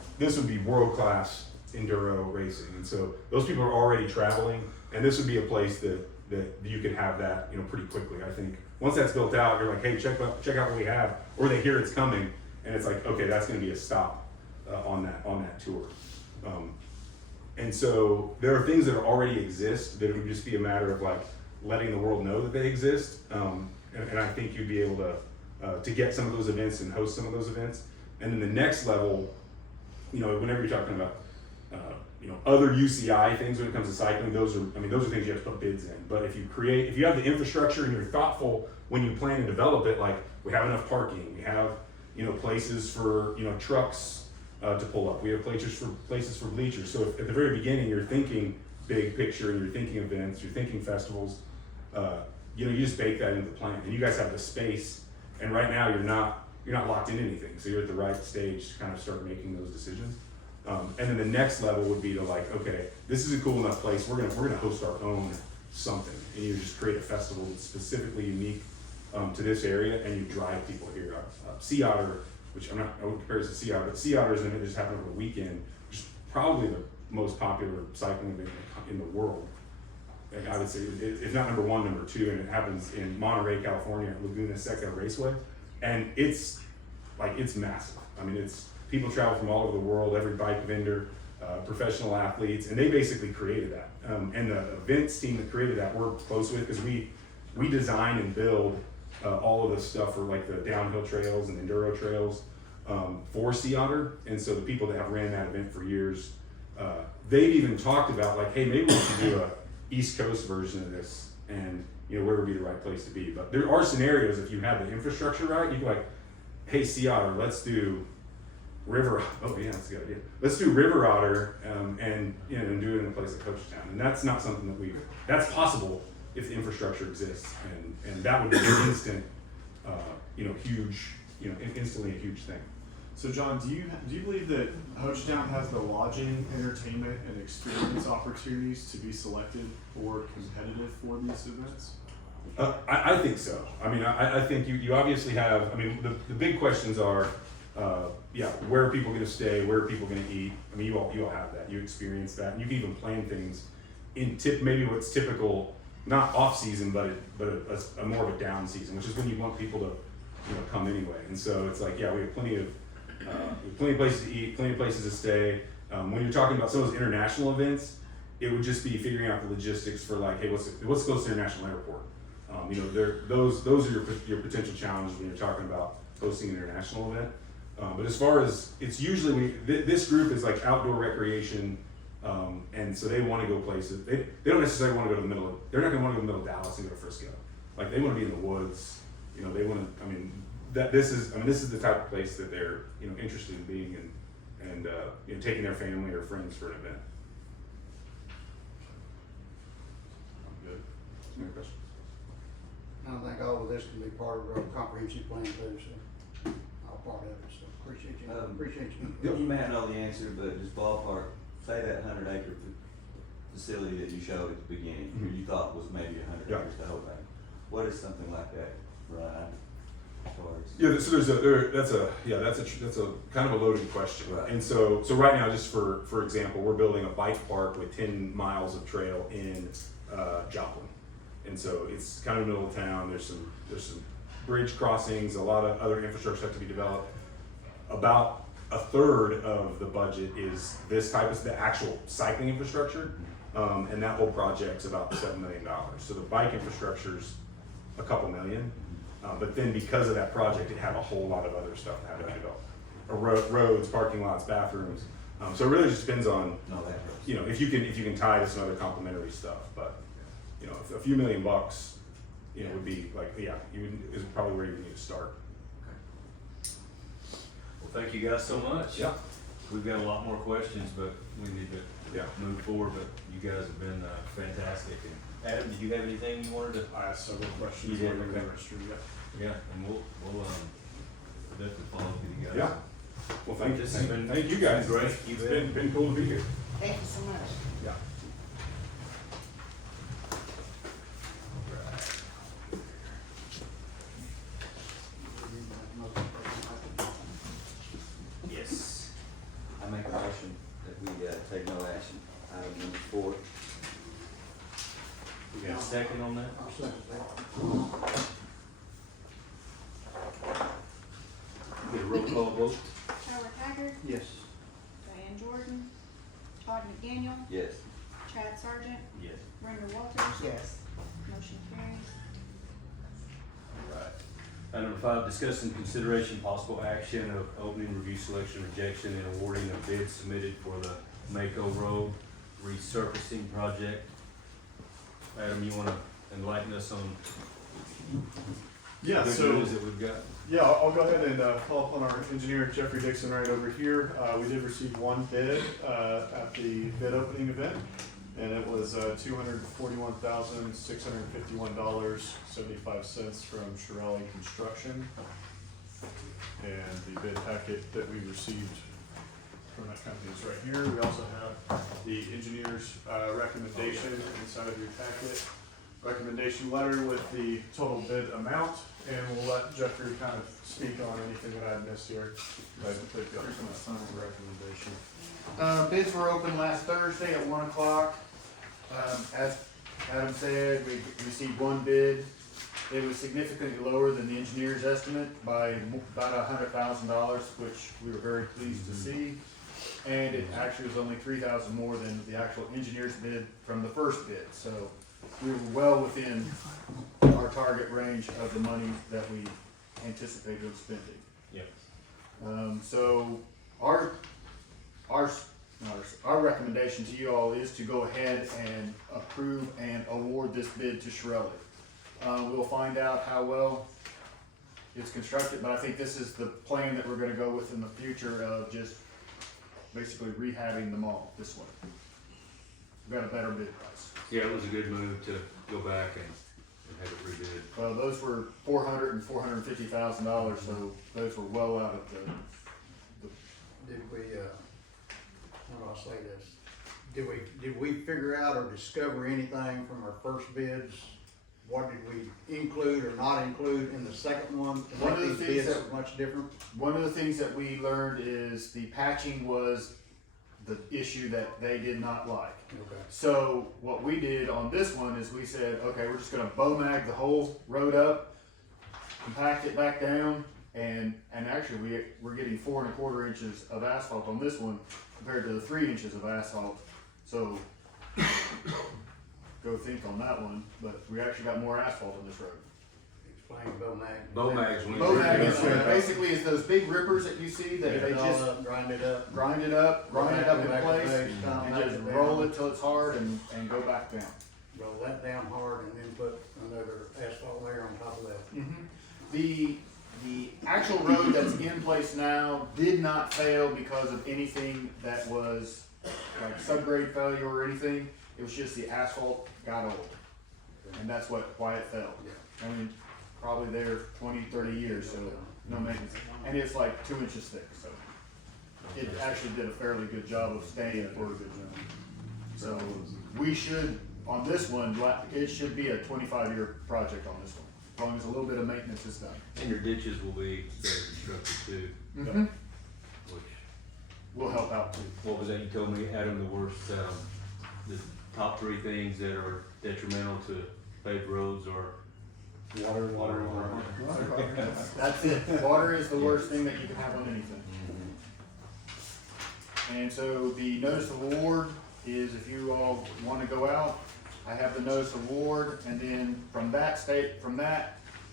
world-class enduro racing. And so those people are already traveling, and this would be a place that you could have that, you know, pretty quickly. I think once that's built out, you're like, hey, check out what we have, or they hear it's coming, and it's like, okay, that's going to be a stop on that tour. And so there are things that already exist that it would just be a matter of like letting the world know that they exist. And I think you'd be able to get some of those events and host some of those events. And then the next level, you know, whenever you're talking about, you know, other UCI things when it comes to cycling, those are things you have to put bids in. But if you have the infrastructure and you're thoughtful when you plan and develop it, like we have enough parking, we have, you know, places for, you know, trucks to pull up, we have places for bleachers. So if at the very beginning you're thinking big picture and you're thinking events, you're thinking festivals, you know, you just bake that into the plan. And you guys have the space, and right now you're not locked into anything, so you're at the right stage to kind of start making those decisions. And then the next level would be to like, okay, this is a cool enough place. We're gonna host our own something, and you just create a festival that's specifically unique to this area, and you drive people here. Sea Otter, which I won't compare it to Sea Otter, but Sea Otter is an event that just happened over the weekend, which is probably the most popular cycling event in the world. And I would say, if not number one, number two, and it happens in Monterey, California, at Laguna Seca Raceway, and it's massive. I mean, people travel from all over the world, every bike vendor, professional athletes, and they basically created that. And the events team that created that we're close with, because we design and build all of this stuff for like the downhill trails and enduro trails for Sea Otter. And so the people that have ran that event for years, they've even talked about like, hey, maybe we should do a East Coast version of this, and you know, where would be the right place to be. But there are scenarios, if you have the infrastructure right, you can like, hey, Sea Otter, let's do River. Oh yeah, that's a good idea. Let's do River Otter, and you know, and do it in a place like Hochatown. And that's not something that that's possible if the infrastructure exists, and that would be an instant, you know, huge, you know, instantly a huge thing. So John, do you believe that Hochatown has the lodging, entertainment, and experience opportunities to be selected or competitive for these events? I think so. I mean, I think you obviously have. I mean, the big questions are, where are people going to stay? Where are people going to eat? I mean, you all have that. You experience that, and you can even plan things in maybe what's typical, not off season, but a more of a down season, which is when you want people to, you know, come anyway. And so it's like, we have plenty of places to eat, plenty of places to stay. When you're talking about some of those international events, it would just be figuring out the logistics for like, hey, what's the closest international airport? You know, those are your potential challenges when you're talking about hosting an international event. But as far as it's usually this group is like outdoor recreation, and so they want to go places. They don't necessarily want to go to the middle of. They're not going to want to go to the middle of Dallas and go to Frisco. Like they want to be in the woods. You know, they want to. I mean, this is the type of place that they're, you know, interested in being and you know, taking their family or friends for an event. I'm good. Any other questions? I think all of this can be part of our comprehensive plan too, so all part of it, so appreciate you. You may not know the answer, but just ballpark, say that 100-acre facility that you showed at the beginning, Mm-hmm. you thought was maybe 100 Yeah. acres to Hochatown. What is something like that, Ryan? As far as Yeah, so that's a kind of a loaded question. Right. And so right now, just for example, we're building a bike park with 10 miles of trail in Joplin. And so it's kind of in the middle of town. There's some bridge crossings, a lot of other infrastructure have to be developed. About a third of the budget is this type of, the actual cycling infrastructure. And that whole project's about $7 million. So the bike infrastructure's a couple million. But then because of that project, it had a whole lot of other stuff that had to be developed. Roads, parking lots, bathrooms. So it really just depends on, you know, if you can tie to some other complementary stuff. But, you know, a few $1 million, you know, would be like, yeah, is probably where you would need to start. Well, thank you guys so much. Yeah. We've got a lot more questions, but we need to move forward, but you guys have been fantastic. And Adam, did you have anything you wanted to? I asked several questions. You did, on the okay. chemistry, yeah. Yeah, and we'll definitely follow up with you guys. Yeah. Well, thank This you guys. Great. It's been cool to be here. Thank you so much. Yeah. Yes. I make a motion that we, take no action. Item number 4. We got a second on that? I'll second that. Get a roll call vote? Howard Haggard, Yes. Diane Jordan, Todd McDaniel, Yes. Chad Sargent, Yes. Brenda Walters. Yes. Motion carries. Right. Item number 5, discussing consideration possible action of opening, review, selection, rejection, and awarding of bids submitted for the Mako Road resurfacing project. Adam, you wanna enlighten us on Yeah, the so. news that we've got? Yeah, I'll go ahead and call upon our engineer, Jeffrey Dixon, right over here. We did receive one bid at the bid opening event, and it was $241,651.75 from Shirelli Construction. And the bid packet that we received from that company is right here. We also have the engineer's recommendation inside of your packet. Recommendation letter with the total bid amount, and we'll let Jeffrey kind of speak on anything that I missed here. Guys, they've got some recommendation. Bids were open last Thursday at 1 o'clock. As Adam said, we received one bid. It was significantly lower than the engineer's estimate by about $100,000, which we were very pleased to see. And it actually was only $3,000 more than the actual engineer's bid from the first bid. So we were well within our target range of the money that we anticipated spending. Yep. So our recommendation to you all is to go ahead and approve and award this bid to Shirelli. We'll find out how well it's constructed, but I think this is the plan that we're gonna go with in the future of just basically rehabbing the mall this way. We got a better bid price. Yeah, it was a good move to go back and have it rebid. Those were $400,000 and $450,000, so those were well out of the Did we, how do I say this? Did we figure out or discover anything from our first bids? What did we include or not include in the second one? To One make of the these things bids that- much different? One of the things that we learned is the patching was the issue that they did not like. Okay. So what we did on this one is we said, okay, we're just gonna bow mag the whole road up, compact it back down, and actually we're getting 4 1/4 inches of asphalt on this one compared to the 3 inches of asphalt. So go think on that one, but we actually got more asphalt on this road. Explain bow mag. Bow mags, when Bow mag is basically is those big rippers that you see that they just Grind it up. grind it up in Back place, to base, and back just it down. roll it till it's hard and go back down. Roll that down hard and then put another asphalt layer on top of that. The actual road that's in place now did not fail because of anything that was like subgrade failure or anything. It was just the asphalt got old, and that's why it fell. I mean, probably there 20, 30 years, so no maintenance, and it's like 2 inches thick, so it actually did a fairly good job of staying for a good job. So we should, on this one, it should be a 25-year project on this one, as long as a little bit of maintenance is done. And your ditches will be better constructed too, Mm-hmm. which, Will help out too. what was that you told me, Adam, the worst, the top 3 things that are detrimental to paved roads are That's it. Water is the worst thing that you can have on anything. And so the notice of award is if you all wanna go out, I have the notice of award, and then from that,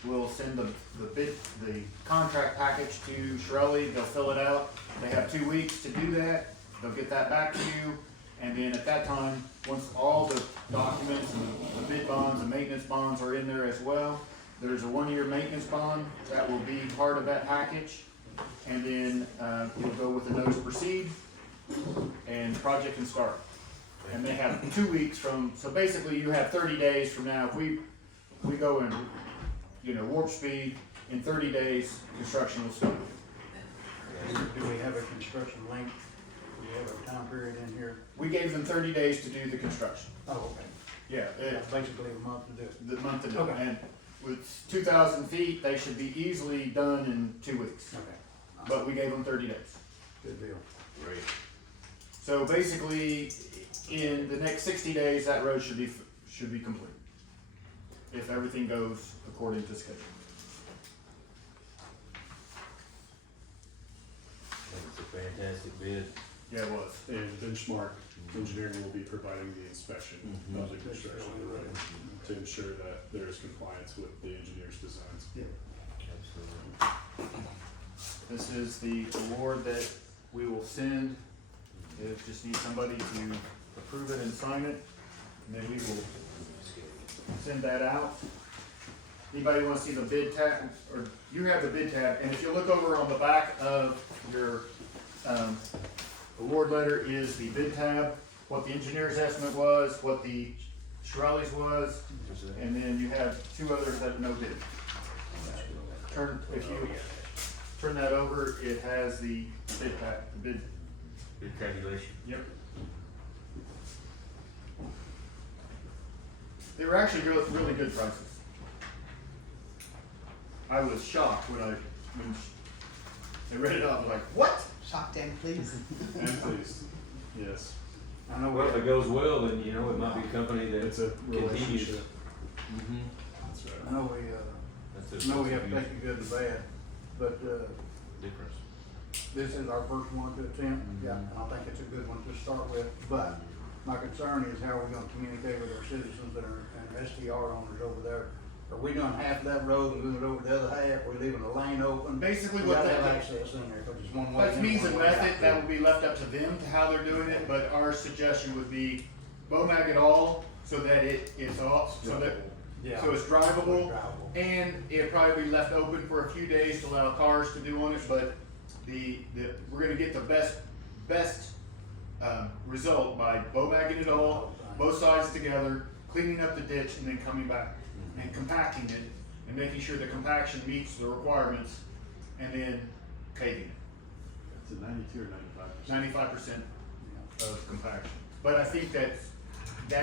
we'll send the contract package to Shirley, they'll fill it out. They have 2 weeks to do that, they'll get that back to you, and then at that time, once all the documents and the bid bonds and maintenance bonds are in there as well, there's a 1-year maintenance bond that will be part of that package. And then, you'll go with the notice to proceed, and the project can start. And they have 2 weeks so basically you have 30 days from now, if we go in, warp speed, in 30 days, construction will start. Do we have a construction length? Do we have a time period in here? We gave them 30 days to do the construction. Oh, okay. Yeah, Basically a month to do it. the month to do it. Okay. And with 2,000 feet, they should be easily done in 2 weeks. Okay. But we gave them 30 days. Good deal. Great. So basically, in the next 60 days, that road should be complete. If everything goes according to schedule. It's a fantastic bid. Yeah, it was. And Benchmark Engineering will be providing the inspection of the construction of the road to ensure that there is compliance with the engineer's designs. Absolutely. This is the award that we will send. It just needs somebody to approve it and sign it, and then we will send that out. Anybody wanna see the bid tab, or you have the bid tab, and if you look over on the back of your, award letter is the bid tab, what the engineer's estimate was, what the Shirley's was, and then you have 2 others that are no bid. If you turn that over, it has the bid tab, the bid. Good tabulation. Yep. They were actually really good prices. I was shocked when they read it off, like, what? Shocked and pleased. And pleased, yes. I know Well, if it goes well, then, it might be a company that It's a continues. relationship. Mm-hmm. That's right. I know we have to take the good and bad, but, Difference. this is our first one to attempt. Yeah, I think it's a good one to start with, but my concern is how are we gonna communicate with our citizens that are, and STR owners over there? Are we doing half of that road and moving it over the other half? We're leaving the lane open? Basically We what gotta that- have access in there, cause it's one way. That in, means one and way out. method, that would be left up to them to how they're doing it, but our suggestion would be BOMAG it all, so that it's all, Yeah. so it's drivable. Drivable. And it'd probably be left open for a few days to allow cars to do on it, but we're gonna get the best result by BOMAGing it all, both sides together, cleaning up the ditch, and then coming back and compacting it, and making sure the compaction meets the requirements, and then paving it. It's a 92 or 95%. 95% of compaction. But I think that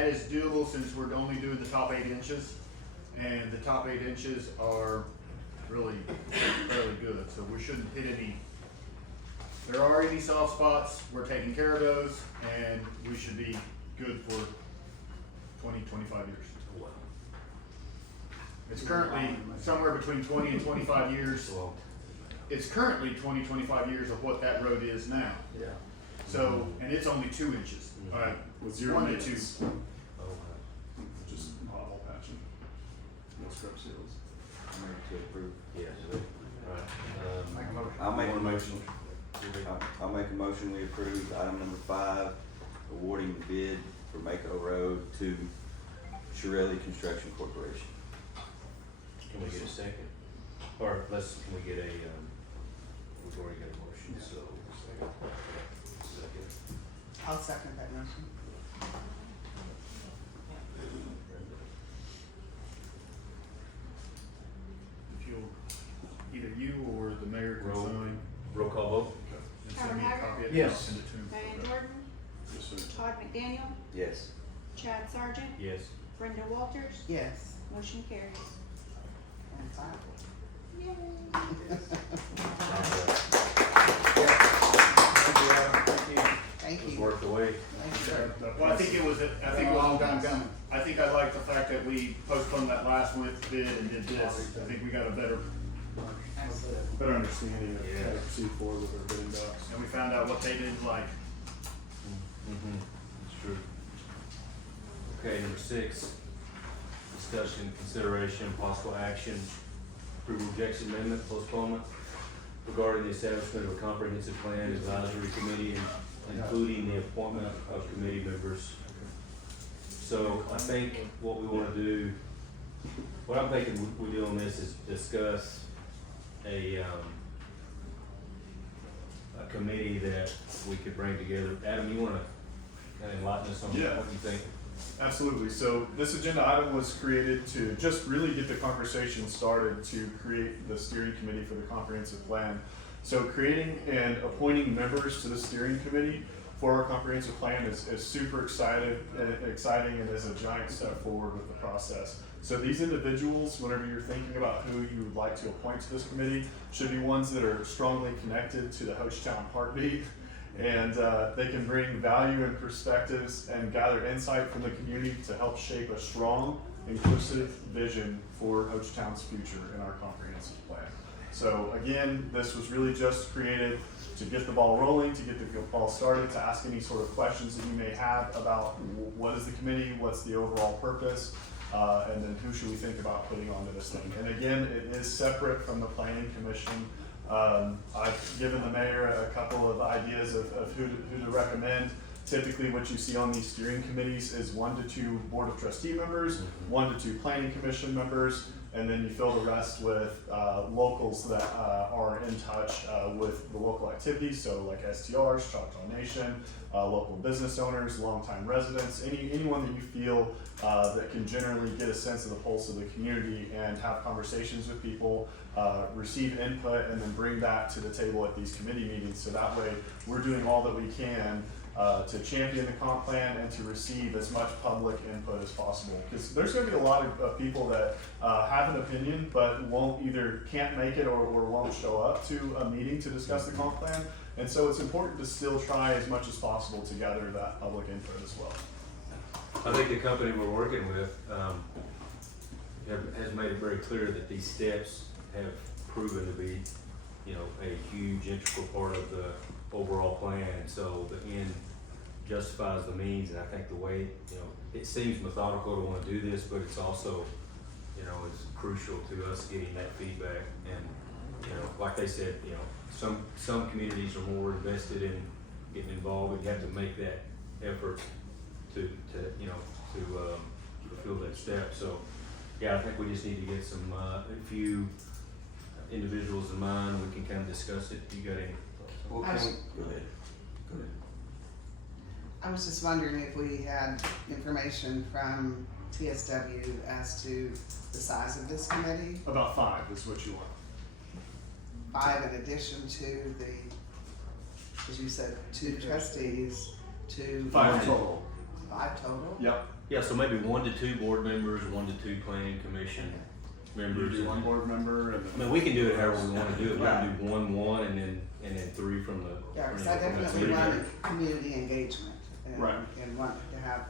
is doable since we're only doing the top 8 inches, and the top 8 inches are really fairly good, so we shouldn't hit any. There are any soft spots, we're taking care of those, and we should be good for 20-25 years. It's currently somewhere between 20 and 25 years. It's currently 20-25 years of what that road is now. Yeah. So, and it's only 2 inches. Alright, With 0 1 to maintenance. 2. Just pothole patching. No scrub seals. To approve. Yes. Make a motion. I'll make a motion. I'll make a motion, we approve item number 5, awarding the bid for Mako Road to Shirley Construction Corporation. Can we get a second? Or can we get a, we've already got a motion, so. Second. I'll second that motion. If you'll, either you or the mayor can Roll. sign Roll call vote. and send me a copy of it, Yes. I'll send it to him. Diane Jordan, Yes, sir. Todd McDaniel, Yes. Chad Sargent, Yes. Brenda Walters, Yes. motion carries. And five. Yay. Thank It was you. worth the wait. Thank you. Well, I think it was, I think A it long was, time coming. I think I like the fact that we postponed that last one bid and did this. I think we got a better Better understanding of how Yeah. to proceed forward with our bidding docs. and we found out what they didn't like. That's true. Okay, number 6, discussion, consideration, possible action, approval, rejection, amendment, postponement regarding the establishment of a comprehensive plan advisory committee, including the appointment of committee members. So I think what we wanna do, what I'm thinking we do on this is discuss a committee that we could bring together. Adam, you wanna kinda enlighten us on what Yeah. you think? Absolutely. So this agenda item was created to just really get the conversation started to create the steering committee for the comprehensive plan. So creating and appointing members to the steering committee for our comprehensive plan is super exciting and is a giant step forward with the process. So these individuals, whenever you're thinking about who you would like to appoint to this committee, should be ones that are strongly connected to the Hochatown heartbeat. And they can bring value and perspectives and gather insight from the community to help shape a strong, inclusive vision for Hochatown's future in our comprehensive plan. So again, this was really just created to get the ball rolling, to get the ball started, to ask any sort of questions that you may have about what is the committee, what's the overall purpose, and then who should we think about putting onto this thing. And again, it is separate from the planning commission. I've given the mayor a couple of ideas of who to recommend. Typically what you see on these steering committees is 1 to 2 board of trustee members, 1 to 2 planning commission members, and then you fill the rest with locals that are in touch with the local activities, so like STRs, Choctaw Nation, local business owners, longtime residents, anyone that you feel that can generally get a sense of the pulse of the community and have conversations with people, receive input, and then bring that to the table at these committee meetings. So that way we're doing all that we can to champion the comp plan and to receive as much public input as possible. Because there's going to be a lot of people that have an opinion but can't make it or won't show up to a meeting to discuss the comp plan. And so it's important to still try as much as possible to gather that public input as well. I think the company we're working with has made it very clear that these steps have proven to be, a huge integral part of the overall plan. And so the end justifies the means, and I think the way, it seems methodical to want to do this, but it's also, it's crucial to us getting that feedback. And, like they said, some communities are more invested in getting involved, and you have to make that effort to fulfill that step. So, yeah, I think we just need to get some, a few individuals in mind, we can kind of discuss it. You got any? Well, I was- go ahead. Go ahead. I was just wondering if we had information from TSW as to the size of this committee, About 5 is what you want. 5 in addition to as you said, 2 trustees, 2. 5 total. 5 total? Yep. Yeah, so maybe 1 to 2 board members, 1 to 2 planning commission You members. do 1 board member and then. I mean, we can do it however we wanna do it. We can do 1 and then 3 from the. Yeah, because from I the definitely committee. want community engagement Right. and want to have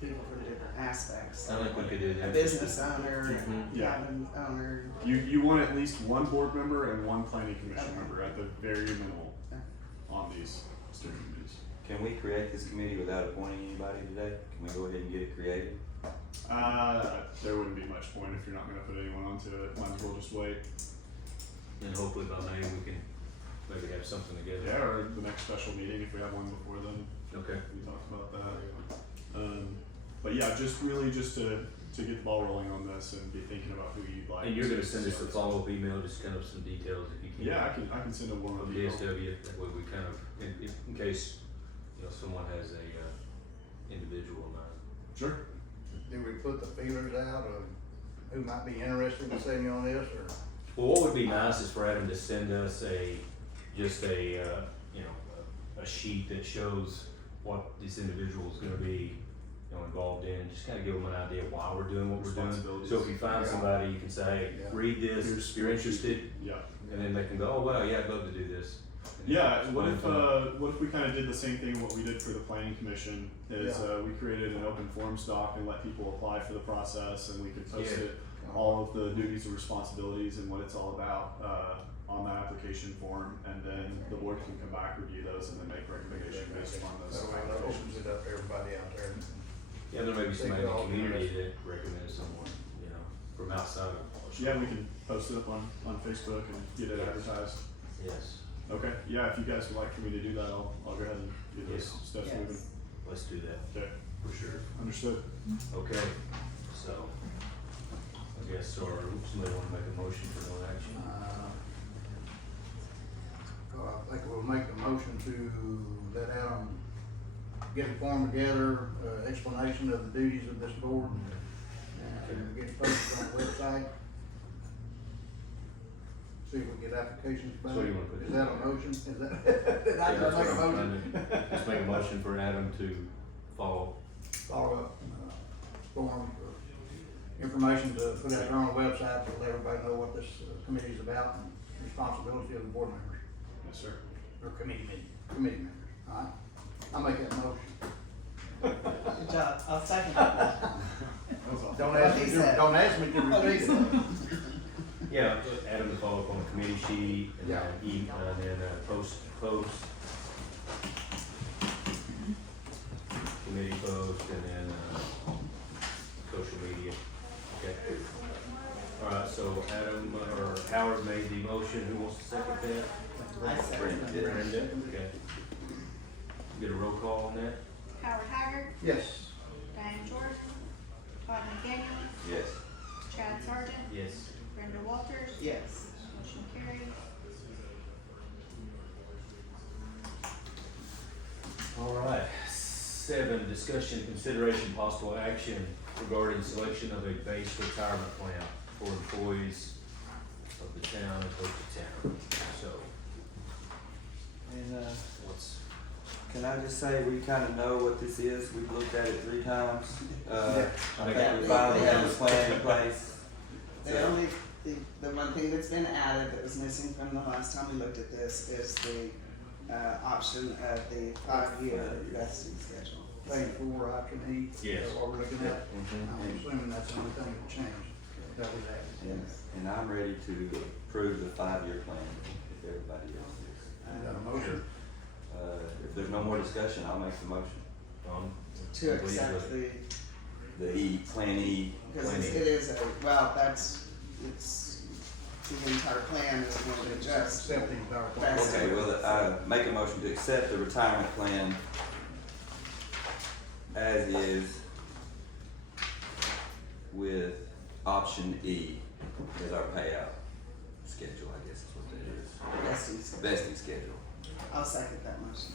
people from different aspects. I think we could do A that. business owner, Mhm. Yeah. cabin owner. You want at least 1 board member and 1 planning commission Okay. member at the very minimal Okay. on these steering committees. Can we create this committee without appointing anybody today? Can we go ahead and get it created? There wouldn't be much point if you're not gonna put anyone onto it, might as well just wait. And hopefully by May we can maybe have something together. Yeah, or the next special meeting, if we have one before then, Okay. we talked about that. But yeah, just really just to get the ball rolling on this and be thinking about who you'd like. And you're gonna to send us a start. follow-up email, just kind of some details if you can. Yeah, I can send a warm Of up the email. SW, that way we kind of, in case, someone has a, individual in mind. Sure. Do we put the feelers out of who might be interested in sitting on this, or? Well, what would be nice is for Adam to send us a sheet that shows what this individual is gonna be, involved in, just kind of give them an idea of why we're doing what we're doing. Responsibilities. So if you find Yeah. somebody, you can say, hey, Yeah. read this, Here's- you're interested, Yeah. and then they can go, oh, well, yeah, I'd love to do this. And Yeah, explain what it to them. if we kind of did the same thing what we did for the planning commission is Yeah. we created an open forms doc and let people apply for the process, and we could post Yeah. it, all of the duties and responsibilities and what it's all about on the application form, and then the board can come back, review those, and then make recommendation based upon those So it opens applications. it up to everybody out there. Yeah, there may be somebody in the Take it all community from that recommends someone, you know, from outside of. Yeah, we can post it up on Facebook and get it advertised. Yes, Okay, yeah, if you guys would like for me to do that, I'll go ahead and get those Yes. steps Yes. moving. let's do that, Okay, for sure. understood. Okay, so, I guess, or somebody wanna make a motion for no action? I think we'll make a motion to let Adam get a form together, explanation of the duties of this board, and get it posted on the website. See if we get applications back. So you wanna put Is it- that a motion? Is that, did Yeah, I that's just make what a I'm motion? trying to- Just make a motion for Adam to follow. Follow up, form for information to put out there on the website to let everybody know what this committee is about and responsibility of the board members, Yes, sir. or committee members, all right? I'll make that motion. Good job, I'll second that. Don't What ask he me said. don't ask me to What he repeat it. said. Yeah, Adam to follow up on the committee sheet, and Yeah. post, committee post, and then, social media, okay? Alright, so Adam, or Howard made the motion, who wants to second that? I second Brandon did. Brandon, okay. Get a roll call on that? Howard Haggard, Yes. Diane Jordan, Todd McDaniel, Yes. Chad Sargent, Yes. Brenda Walters. Yes. Motion carried. Alright, 7, discussion, consideration, possible action regarding selection of a base retirement plan for employees of the town of Hochatown. So, And, what's, can I just say, we kinda know what this is, we've looked at it 3 times. I think we finally have a plan in place. The only, the one thing that's been added that was missing from the last time we looked at this is the, option of the 5-year vesting schedule. Page 4, option E. Yes. Is that what we're looking at? Mhm. I'm assuming that's the only thing that changed. That was added. And I'm ready to approve the 5-year plan if everybody else is. Is that a motion? If there's no more discussion, I'll make the motion. To accept the, The E, Plan E. because Plan it E. is a, well, it's, the entire plan is going to adjust. Accepting our plan. Okay, well, I make a motion to accept the retirement plan as is with option E as our payout schedule, I guess is what that is. Vesting schedule. Vesting schedule. I'll second that motion.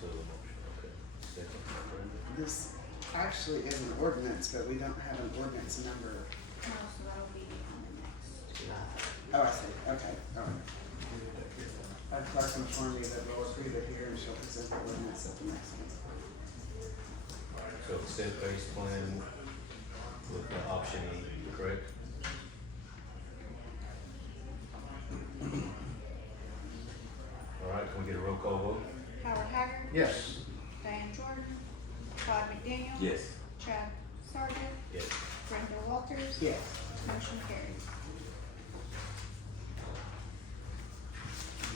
so the motion, okay. Second, Brenda. This actually is an ordinance, but we don't have an ordinance number. No, so that'll be on the next. Oh, I see, okay, all right. Our clerk informed me that we'll approve it here and she'll present the ordinance at the next one. So accept base plan with the option E, correct? Alright, can we get a roll call vote? Howard Haggard, Yes. Diane Jordan, Todd McDaniel. Yes. Chad Sargent, Yes. Brenda Walters. Yes. Motion carried.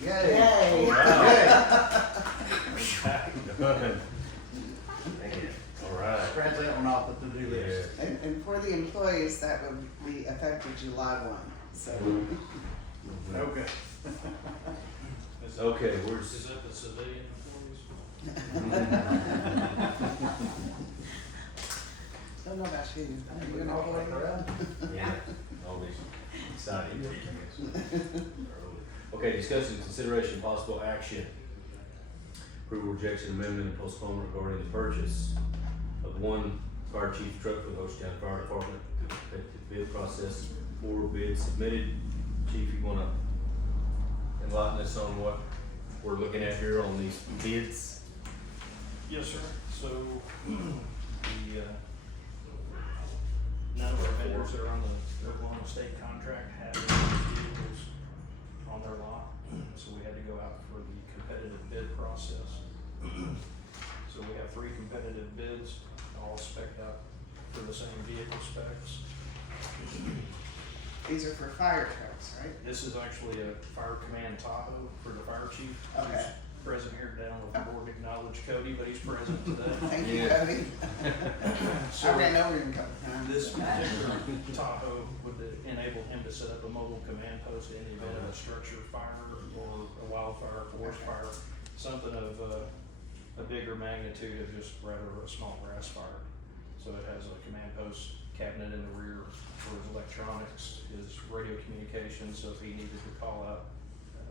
Yay. Yay. Alright. Scratch that one off the to-do list. Yeah. And for the employees, that would be effective July 1, so. Okay. Okay, we're. Is that the civilian Don't know about you. Are you Moving gonna all the way avoid around. Yeah, all these exciting things. Okay, discussion, consideration, possible action. Approval, rejection, amendment, and postponement regarding the purchase of one fire chief truck for the Hochatown Fire Department through the competitive bid process. 4 bids submitted. Chief, you wanna enlighten us on what we're looking at here on these bids? Yes, sir. So, none of our vendors that are on the Oklahoma State contract have any vehicles on their lot, so we had to go out for the competitive bid process. So we have 3 competitive bids, all spec'd out for the same vehicle specs. These are for fire trucks, right? This is actually a fire command Tahoe for the fire chief. Okay. Who's present here today. I don't know if the board acknowledged Cody, but he's present today. Thank you, Yeah. Cody. So I ran over him a couple times. this particular Tahoe would enable him to set up a mobile command post in the event of a structure fire or a wildfire, forest fire, something of a bigger magnitude of just rather a small grass fire. So it has a command post cabinet in the rear for his electronics, his radio communications, so if he needed to call out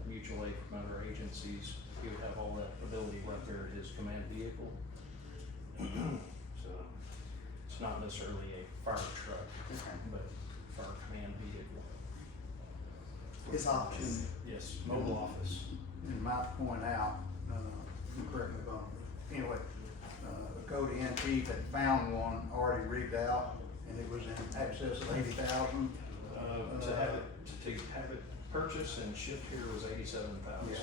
mutual aid from other agencies, he would have all that ability right there at his command vehicle. So it's not necessarily a fire truck, Okay. but fire command vehicle. His option. Yes, mobile office. And might point out, correct me if I'm, anyway, Cody and Chief had found one already rigged out, and it was in excess of 80,000. To have it purchased and shipped here was $87,000. Yeah.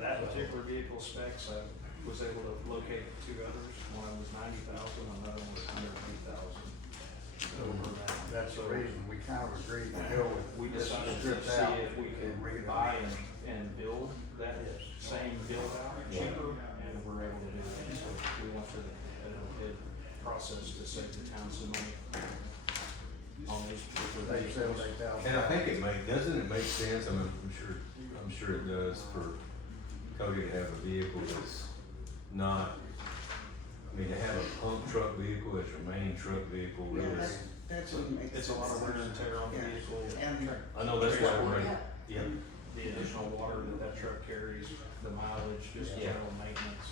That particular vehicle specs, I was able to locate two others. One was $90,000, another one was $108,000. That's the reason we kind of agreed to go with. We this decided to stripped see out if we could and rig it buy on. and build that same build out cheaper, and we're able to do that. So we went through a bid process to save the town some money on these particular They vehicles. sold 8,000. And I think doesn't it make sense, I'm sure it does, for Cody to have a vehicle that's not, I mean, to have a pump truck vehicle as your main truck vehicle Yeah, really. that shouldn't make sense. It's a lot of wear and tear on the Yeah. vehicle. And I know that's why we're, yeah, The additional water that truck carries, the mileage, just Yeah. general maintenance.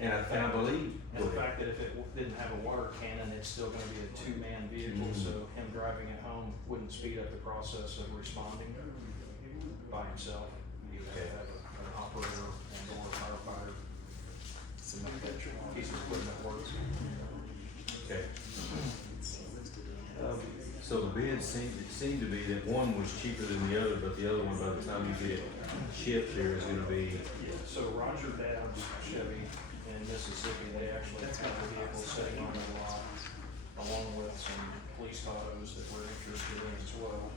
and I believe. And the fact that if it didn't have a water cannon, it's still gonna be a two-man vehicle, so him driving it home wouldn't speed up the process of responding by himself. He would have to have an operator and or a firefighter to make that piece of equipment work. Okay. So the bids seemed to be that one was cheaper than the other, but the other one, by the time you get it shipped here, is gonna be. Yeah, so Roger Dabbs Chevy in Mississippi, they actually have a vehicle sitting on the lot along with some police autos that we're interested in as well.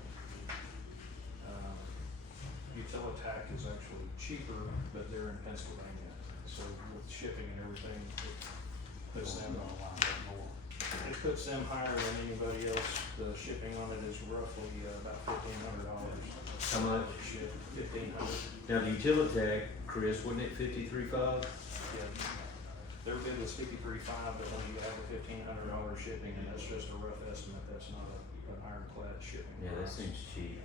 Utilitac is actually cheaper, but they're in Pennsylvania, so with shipping and everything, it puts them higher than anybody else. The shipping on it is roughly about $1,500. How much? Ship, $1,500. Now, the Utilitech, Chris, wasn't it 53.5? Yeah. Their bid was $53.5, but when you have a $1,500 shipping, and that's just a rough estimate, that's not an ironclad shipping. Yeah, that seems cheap.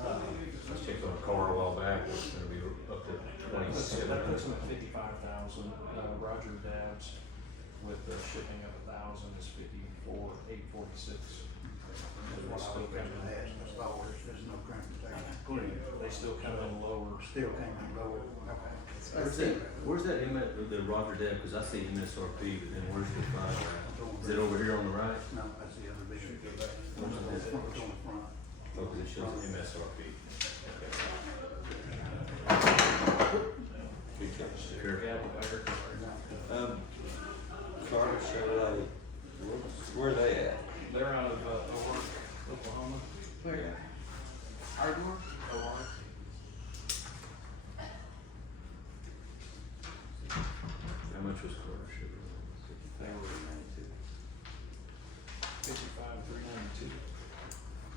I checked on a car a while back, it's gonna be up to That puts 27. them at $55,000. Roger Dabbs with the shipping of 1,000 is $54,846. That's what I was gonna ask, that's all, there's no transportation. They still come in lower. Still came in lower, okay. Where's that the Roger Deb, cause I see MSRP, but then where's the price? Is it over here on the right? No, that's the other bid. Where's the It's on the front. Oh, 'cause it shows MSRP. Good catch there. Yeah, better. Carter Chevrolet, where are they at? They're out of O'Rourke, Oklahoma. where? Ardmore? O'Rourke. How much was Carter Chevrolet? They were $55,392.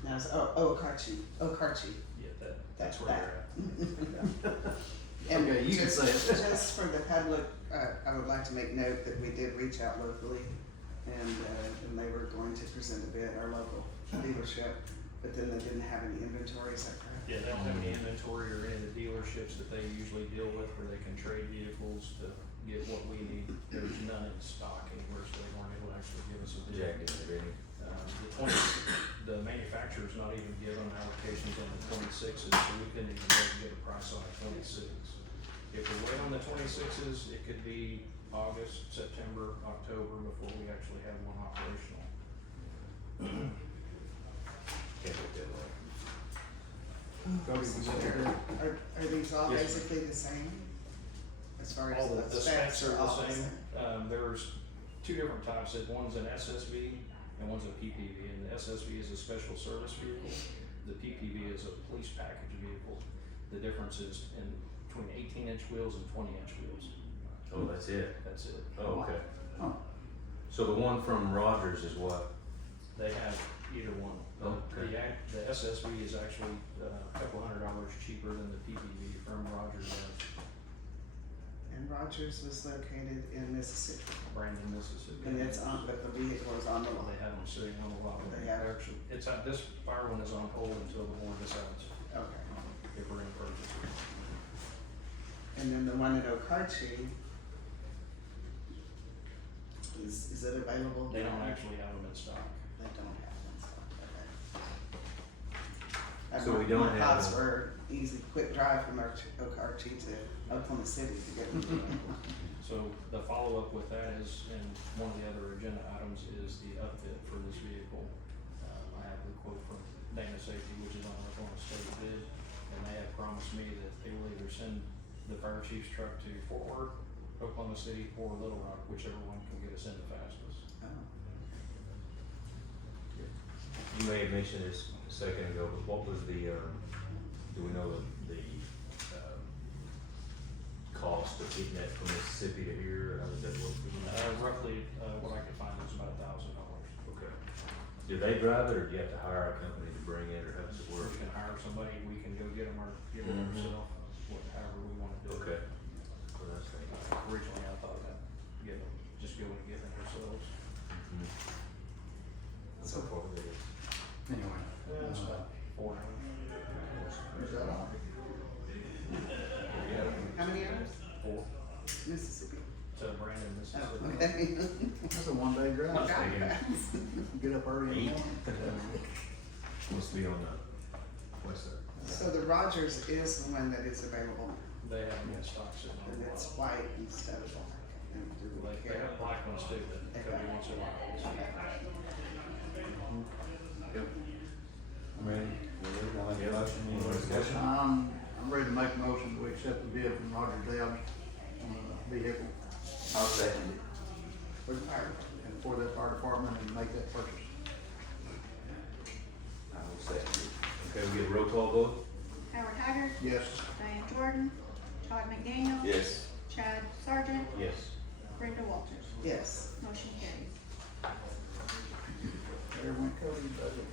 Now it's, Okarchi. Yeah, that's where they're at. And Okay, you can just, say it. just for the public, I would like to make note that we did reach out locally, and they were going to present a bid, our local dealership, but then they didn't have any inventory, is that correct? Yeah, they don't have any inventory or any of the dealerships that they usually deal with where they can trade vehicles to get what we need. There's none in stock anywhere, so they weren't able to actually give us a bid. Jack didn't have any. The manufacturer's not even given allocations on the 26s, so we couldn't even get a price on the 26s. If we wait on the 26s, it could be August, September, October before we actually have one operational. Can't look that way. Cody, was there? Are these all Yes, basically the same? As far as All the specs are all the same. There's two different types. One's an SSV and one's a PPV, and the SSV is a special service vehicle. The PPV is a police package vehicle. The difference is in between 18-inch wheels and 20-inch wheels. Oh, that's it? That's it. Oh, okay. Huh. So the one from Rogers is what? They have either one. Okay. The SSV is actually a couple $100 cheaper than the PPV from Rogers, And Rogers was located in Mississippi, Brandon, Mississippi. and it's on, but the vehicle is on the lot. They have them sitting on the lot. They have- Actually, it's on, this fire one is on hold until the board decides Okay. if we're in purchase. And then the one at Okarchi, is it available? They don't actually have them in stock. They don't have one, so, okay. So we don't My have thoughts one. were easy, quick drive from Okarchi to Oklahoma City to get them. So the follow-up with that is, and one of the other agenda items is the upfit for this vehicle. I have the quote from Dana Safety, which is on Oklahoma State bid, and they have promised me that they will either send the fire chief's truck to Fort Worth, Oklahoma City, or Little Rock, whichever one can get us in the fastest. You may have mentioned this a second ago, but what was the, do we know the cost of getting that from Mississippi to here, or how does that work? Roughly, what I could find was about $1,000. Okay. Do they drive it, or do you have to hire a company to bring it, or how does it work? We can hire somebody, we can go get them or give them ourselves, however we wanna do it. Okay. Well, that's great. Originally, I thought that, just go and get them ourselves. So far, it is. Anyway. Yeah, it's about 4 hours. Is that all? How many hours? 4 Mississippi. to Brandon, Oh, Mississippi. okay. That's a one-day drive. Oh, God. Get up early in the morning. Must be on the west side. So the Rogers is the one that is available, They have them in stock sitting on and the it's lot. white instead of black. And do we They care? have black ones too, that Cody wants a lot. Yep. I'm ready. I'll make a motion. Any more discussion? I'm ready to make a motion to accept the bid from Roger Dowd on the vehicle I'll second it. For the fire. and for that fire department and make that purchase. I will second it. Okay, we get a roll call vote? Howard Haggard, Yes. Diane Jordan, Todd McDaniel. Yes. Chad Sargent, Yes. Brenda Walters. Yes. Motion carries. There went Cody, buddy.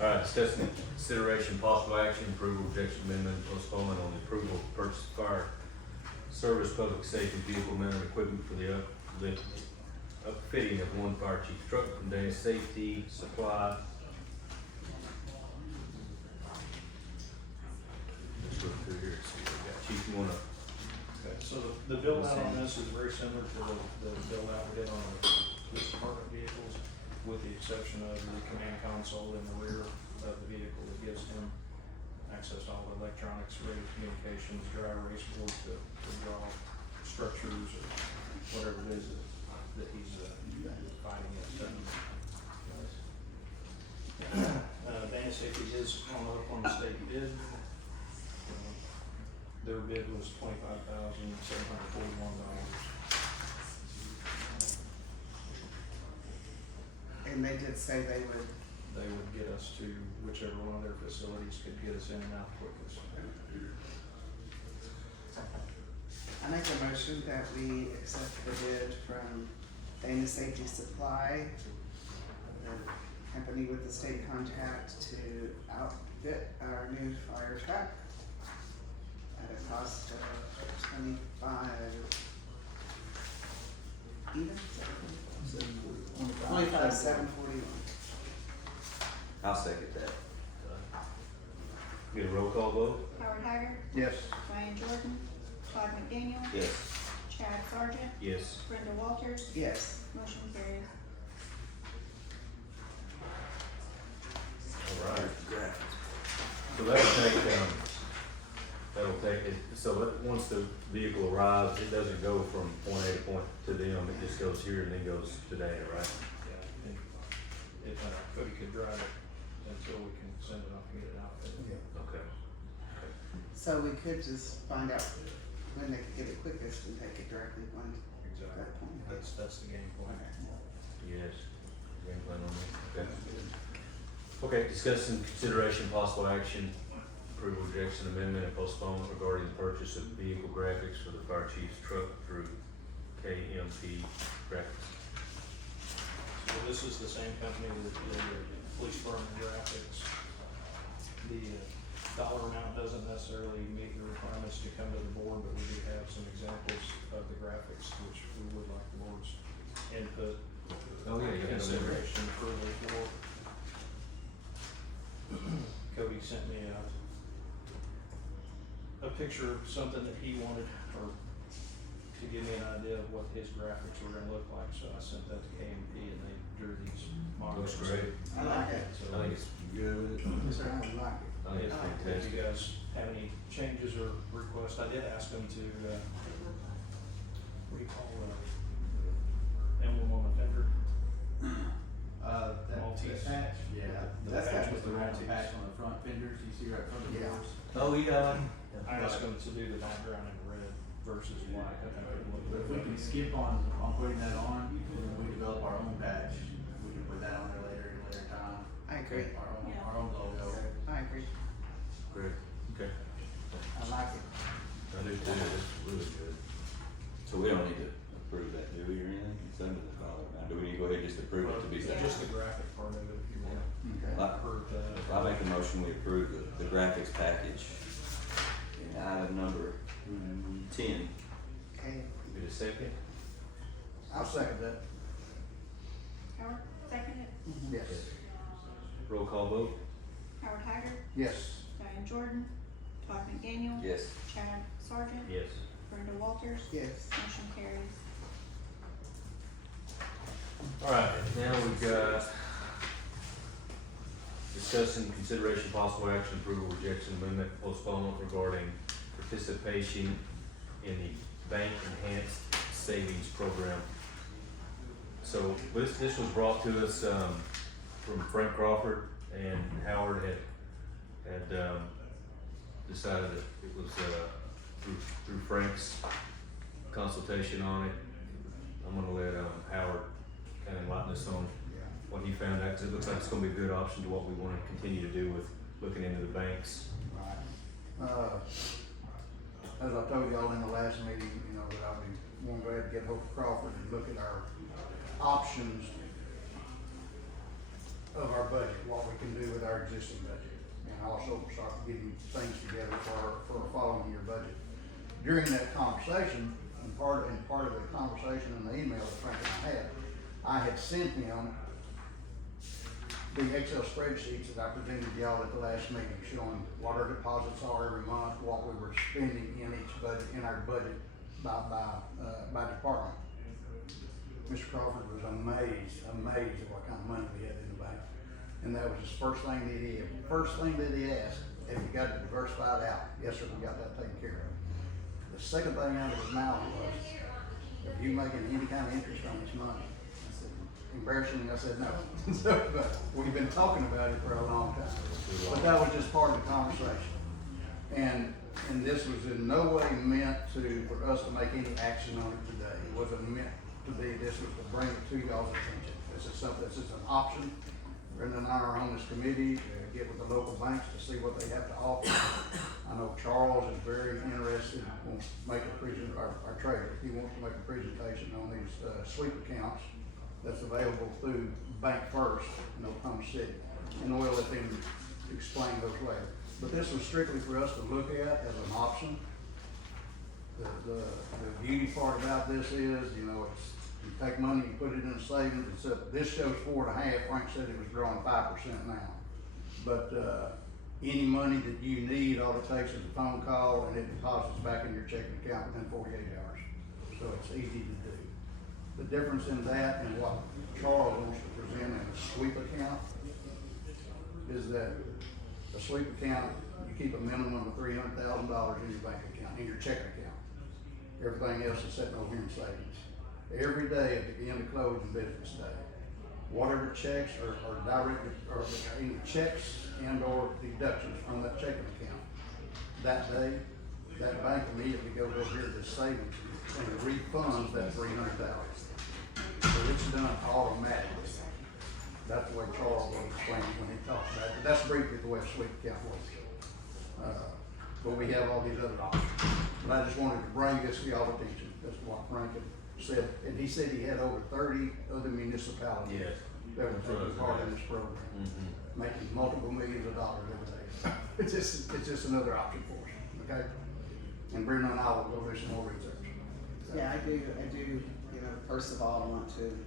All right, discussing consideration, possible action, approval, rejection, amendment, postponement on the approval of purchase of fire service, public safety vehicle mounted equipment for the upfitting of one fire chief truck from Dana Safety Supply. Let's look through here, see what we got. Chief, you wanna? So the build out on this is very similar to the build out we did on our police department vehicles, with the exception of the command console in the rear of the vehicle that gives him access to all the electronics, radio communications, dry erase board to draw structures or whatever it is that he's fighting against. Dana Safety is on the Oklahoma State bid. Their bid was $25,741. And they did say they would, They would get us to whichever one of their facilities could get us in and out quickest. I make a motion that we accept the bid from Dana Safety Supply, the company with the state contract to outfit our new fire truck at a cost of $25,741. I'll second that. Get a roll call vote? Howard Haggard, Yes. Diane Jordan, Todd McDaniel. Yes. Chad Sargent, Yes. Brenda Walters. Yes. Motion carries. All right. So that'll take it, so that, once the vehicle arrives, it doesn't go from point A to point to them, it just goes here and then goes to Dana, right? Yeah, and if Cody could drive it until we can send it off and get it out. Okay. So we could just find out when they could get it quickest and take it directly when exactly. That's the game plan. Yes. Game plan on that. Okay, discussing consideration, possible action, approval, rejection, amendment, and postponement regarding the purchase of vehicle graphics for the fire chief's truck through KMP Graphics. So this is the same company that did the police department graphics. The dollar amount doesn't necessarily meet the requirements to come to the board, but we do have some examples of the graphics which we would like the board's input. Oh, yeah, you have them there. Consideration approval for. Cody sent me a picture of something that he wanted, or to give me an idea of what his graphics were gonna look like, so I sent that to KMP and they drew these models. Looks great. I like it. So, I think it's good. Yes, sir, I like it. I think it's if fantastic. you guys have any changes or requests, I did ask them to, what do you call, emblem on the fender? Maltese. patch, yeah, The that's patch got with the the round Maltese. patch on the front fenders, you see right from the Yeah. doors. Oh, yeah. I asked them to do the background in red versus white, I think it would But look if we better. can skip on putting that on, when we develop our own patch, we can put that on there later, in later time. I agree. Our own logo. I agree. Great, okay. I like it. I do too, it's really good. So we don't need to approve that, do we, or anything? It's under the dollar amount. Do we need to go ahead and just approve it to be Well, safe? just the graphic part of it, if you want. Okay. Approve that. I make a motion, we approve the graphics package in item number 10. Okay. Need a second? I'll second that. Howard, second it. Yes. Roll call vote? Howard Haggard, Yes. Diane Jordan, Todd McDaniel. Yes. Chad Sargent. Yes. Brenda Walters. Yes. Motion carries. Alright, now we've got discussing consideration, possible action, approval, rejection, amendment, postponement regarding participation in the bank enhanced savings program. So this was brought to us, from Frank Crawford, and Howard had decided that it was, through Frank's consultation on it. I'm gonna let, Howard kind of enlighten us on what he found out, 'cause it looks like it's gonna be a good option to what we wanna continue to do with looking into the banks. Right. As I told y'all in the last meeting, you know, that I'll be more than glad to get Hope Crawford and look at our options of our budget, what we can do with our existing budget, and also start getting things together for a following year budget. During that conversation, and part of the conversation in the email that Frank and I had sent him the Excel spreadsheets that I presented y'all at the last meeting, showing what our deposits are every month, what we were spending in each budget, in our budget by department. Mr. Crawford was amazed at what kind of money we had in the bank. And that was his first thing that he asked, have you got it diversified out? Yes, sir, we got that taken care of. The second thing out of his mouth was, are you making any kind of interest on this money? I said, embarrassingly, I said no. But we've been talking about it for a long time. But that was just part of the conversation. And this was in no way meant for us to make any action on it today. It wasn't meant to be, this was to bring it to y'all's attention. This is something, this is an option. Brenda and I are on this committee to get with the local banks to see what they have to offer. I know Charles is very interested, wants to make our trader, he wants to make a presentation on these sweep accounts that's available through Bank First in Oklahoma City. And we'll let them explain those later. But this was strictly for us to look at as an option. The beauty part about this is, you know, it's, you take money, you put it in a savings, this shows 4.5, Frank said it was growing 5% now. But, any money that you need, all it takes is a phone call and it deposits back in your checking account within 48 hours. So it's easy to do. The difference in that and what Charles wants to present in a sweep account is that a sweep account, you keep a minimum of $300,000 in your bank account, in your checking account. Everything else is sitting over here in savings. Every day at the end of closing business day, whatever checks or directed, or any checks and or deductions from that checking account, that day, that bank immediately goes over here to the savings and it refunds that $300,000. So it's done automatically. That's the way Charles will explain it when he talks about it, but that's briefly the way Sweet Account works. But we have all these other options. But I just wanted to bring this to y'all's attention, that's what Frank had said, and he said he had over 30 other municipalities Yes. that were taking part in this program, making multiple millions of dollars every day. It's just another option for us, okay? And Brenda and I will go do some more research. Yeah, I do, you know, first of all, I want to,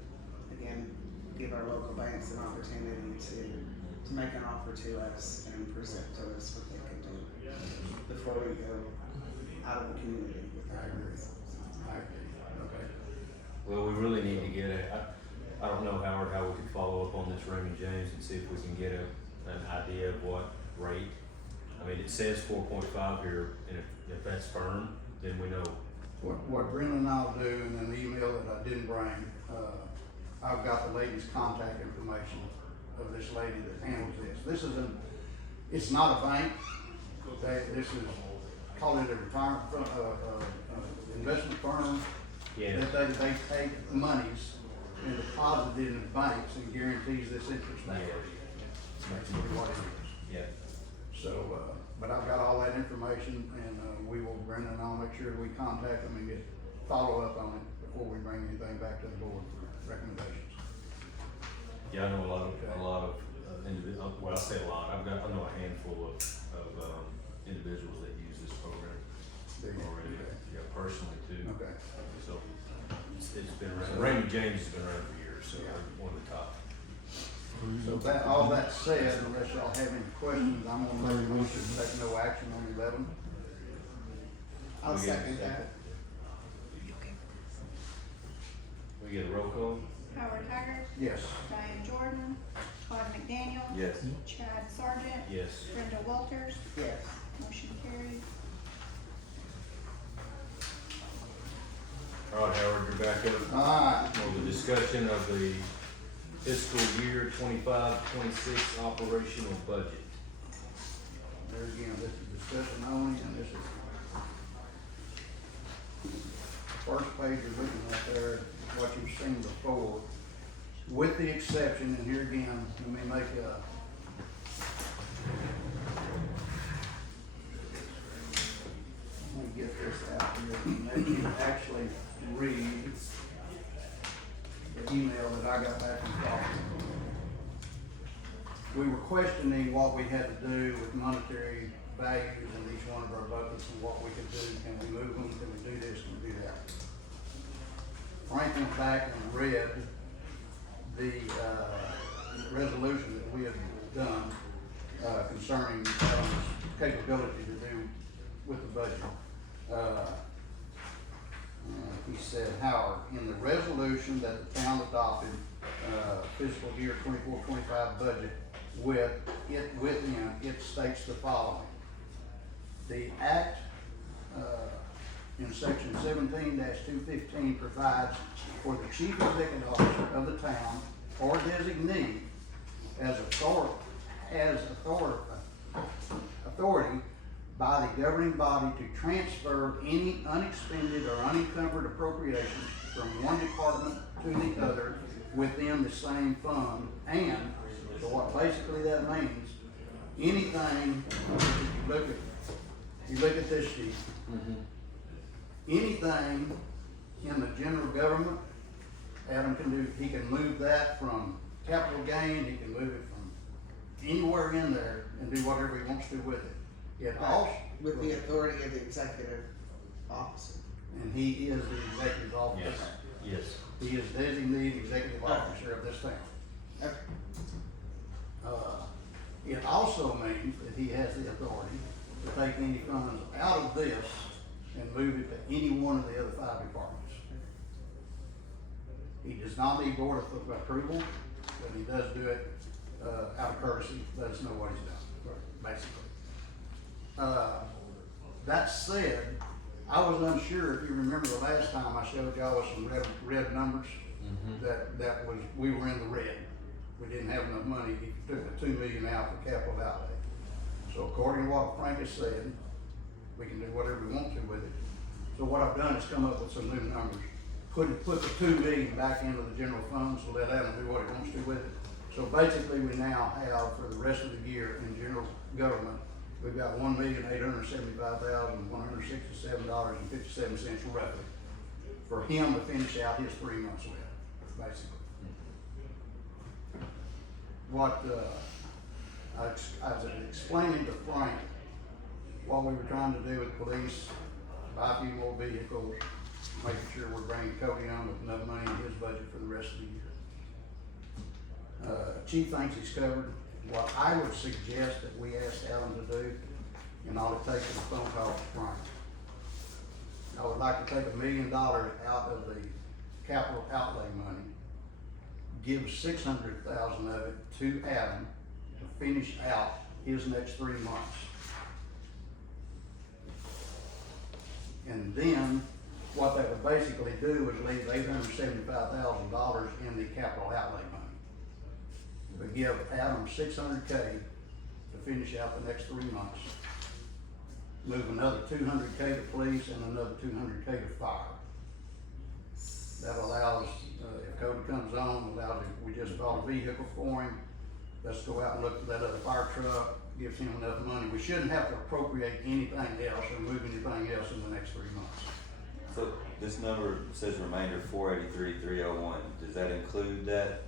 again, give our local banks an opportunity to make an offer to us and present to us what they could do before we go out of the community. I agree. Okay. Well, we really need to get I don't know, Howard, how we could follow up on this Raymond James and see if we can get an idea of what rate. I mean, it says 4.5 here, and if that's firm, then we know. What Brenda and I'll do in an email that I didn't bring, I've got the lady's contact information of this lady that handles this. It's not a bank. This is, call it a retirement, investment firm. Yeah. That they take monies and deposit it in the banks and guarantees this interest back. That's basically what it is. Yeah. So, but I've got all that information, and Brenda and I'll make sure we contact them and get follow-up on it before we bring anything back to the board for recommendations. Yeah, I know a lot of individuals, well, I say a lot, I know a handful of individuals that use this program already, yeah, personally too. Okay. So, it's been around, Raymond James has been around for years, so they're one of the top. So all that said, unless y'all have any questions, I'm gonna make a motion to take no action on 11. I'll We get a second that. We get a roll call? Howard Haggard, Yes. Diane Jordan, Todd McDaniel. Yes. Chad Sargent. Yes. Brenda Walters. Yes. Motion carried. All right, Howard, you're back up. Alright, For the discussion of the fiscal year 25-26 operational budget. there again, this is discussion only, and this is first page you're looking at there, is what you've seen before, with the exception, and here again, let me make a let me get this out here, and let you actually read the email that I got back from Boston. We were questioning what we had to do with monetary values in each one of our buckets and what we could do. Can we move them? Can we do this? Can we do that? Frank went back and read the resolution that we had done concerning Adam's capability to do with the budget. He said, Howard, in the resolution that the town adopted fiscal year 24-25 budget within, it states the following. The act in section 17-215 provides for the chief executive officer of the town or designee as authority by the governing body to transfer any unexpended or unencumbered appropriations from one department to the other within the same fund. And so what basically that means, anything, you look at this sheet, anything in the general government, Adam can do, he can move that from capital gain, he can move it from anywhere in there and do whatever he wants to with it. It also, With the authority of the executive officer. and he is the executive officer. Yes. He is designated executive officer of this town. Okay. It also means that he has the authority to take any funds out of this and move it to any one of the other 5 departments. He does not need board of approval, but he does do it, out of courtesy, let us know what he's done, basically. That said, I was unsure, if you remember the last time I showed y'all with some red numbers, that was, we were in the red. We didn't have enough money, he took the $2 million out for capital outlay. So according to what Frank has said, we can do whatever we want to with it. So what I've done is come up with some new numbers. Put the 2 million back into the general fund, so let Adam do what he wants to with it. So basically, we now have, for the rest of the year in general government, we've got $1,875,167.57 roughly for him to finish out his 3 months with, basically. What, I was explaining to Frank what we were trying to do with police, buy a few more vehicles, making sure we're bringing Cody on with enough money in his budget for the rest of the year. Chief thinks he's covered. What I would suggest that we ask Alan to do, and all it takes is a phone call to Frank. I would like to take $1 million out of the capital outlay money, give 600,000 of it to Adam to finish out his next 3 months. And then, what that would basically do is leave $875,000 in the capital outlay money. We give Adam $600K to finish out the next 3 months. Move another $200K to police and another $200K to fire. That allows, if Cody comes on, allows if we just bought a vehicle for him. Let's go out and look at that other fire truck, gives him enough money. We shouldn't have to appropriate anything else or move anything else in the next 3 months. So this number says remainder 483,301. Does that include that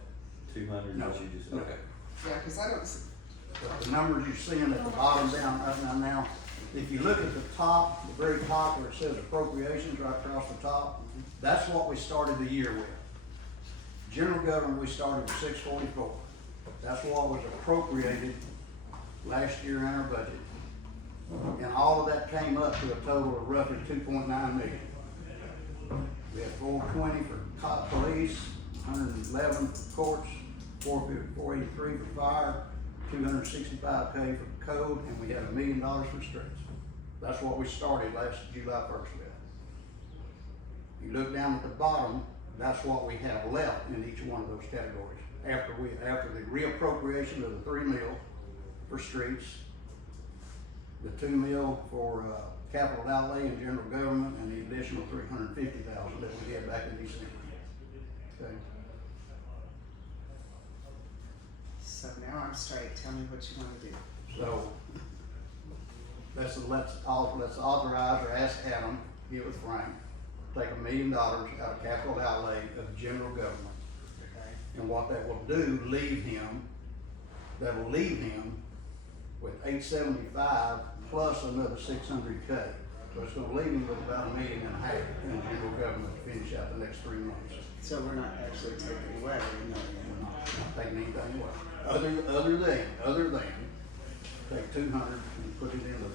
200? No. That you just, No. okay. Yeah, cause I don't, The numbers you're seeing at the bottom down now, if you look at the top, the very top where it says appropriations right across the top, that's what we started the year with. General government, we started with 644. That's what was appropriated last year in our budget. And all of that came up to a total of roughly 2.9 million. We had 420 for police, 111 for courts, 483 for fire, 265K for code, and we had $1 million for streets. That's what we started last July 1st with. You look down at the bottom, that's what we have left in each one of those categories. After the reappropriation of the 3 mil for streets, the 2 mil for capital outlay in general government, and the additional 350,000 that we had back in December. Okay. so now I'm straight, tell me what you wanna do. So, let's authorize or ask Adam, get with Frank, take $1 million out of capital outlay of general government. Okay. And what that will do, that'll leave him with 875 plus another 600K. So it's gonna leave him with about $1.5 million in general government to finish out the next 3 months. So we're not actually taking away, you know, We're not taking anything away. Other than take 200 and put it in the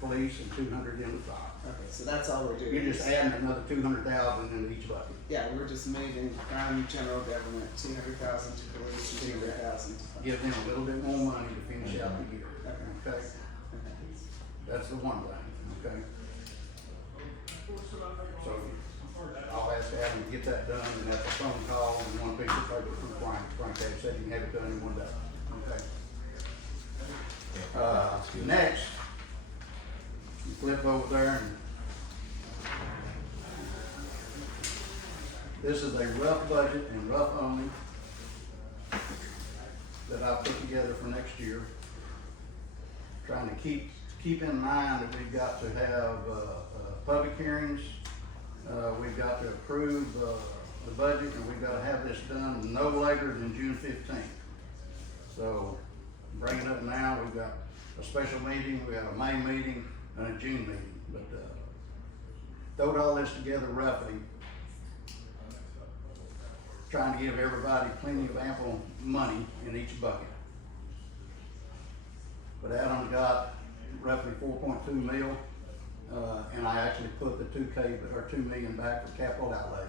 police and 200 in the fire. okay, so that's all we're doing. You're just adding another 200,000 into each bucket. Yeah, we're just moving from general government, 200,000 to police, and 200,000 to fire. Give them a little bit more money to finish out the year. Okay. Okay? Okay. That's the one thing, okay? So, I'll ask Adam to get that done, and that's a phone call and one piece of paper from Frank. Frank had said he can have it done in 1 day, okay? Next, you flip over there and this is a rough budget and rough only that I put together for next year. Trying to keep in mind that we've got to have, public hearings, we've got to approve, the budget, and we've got to have this done no later than June 15th. So, bring it up now, we've got a special meeting, we got a May meeting, and a June meeting, but, throwed all this together roughly, trying to give everybody plenty of ample money in each bucket. But Adam's got roughly 4.2 mil, and I actually put the 2 million back for capital outlay.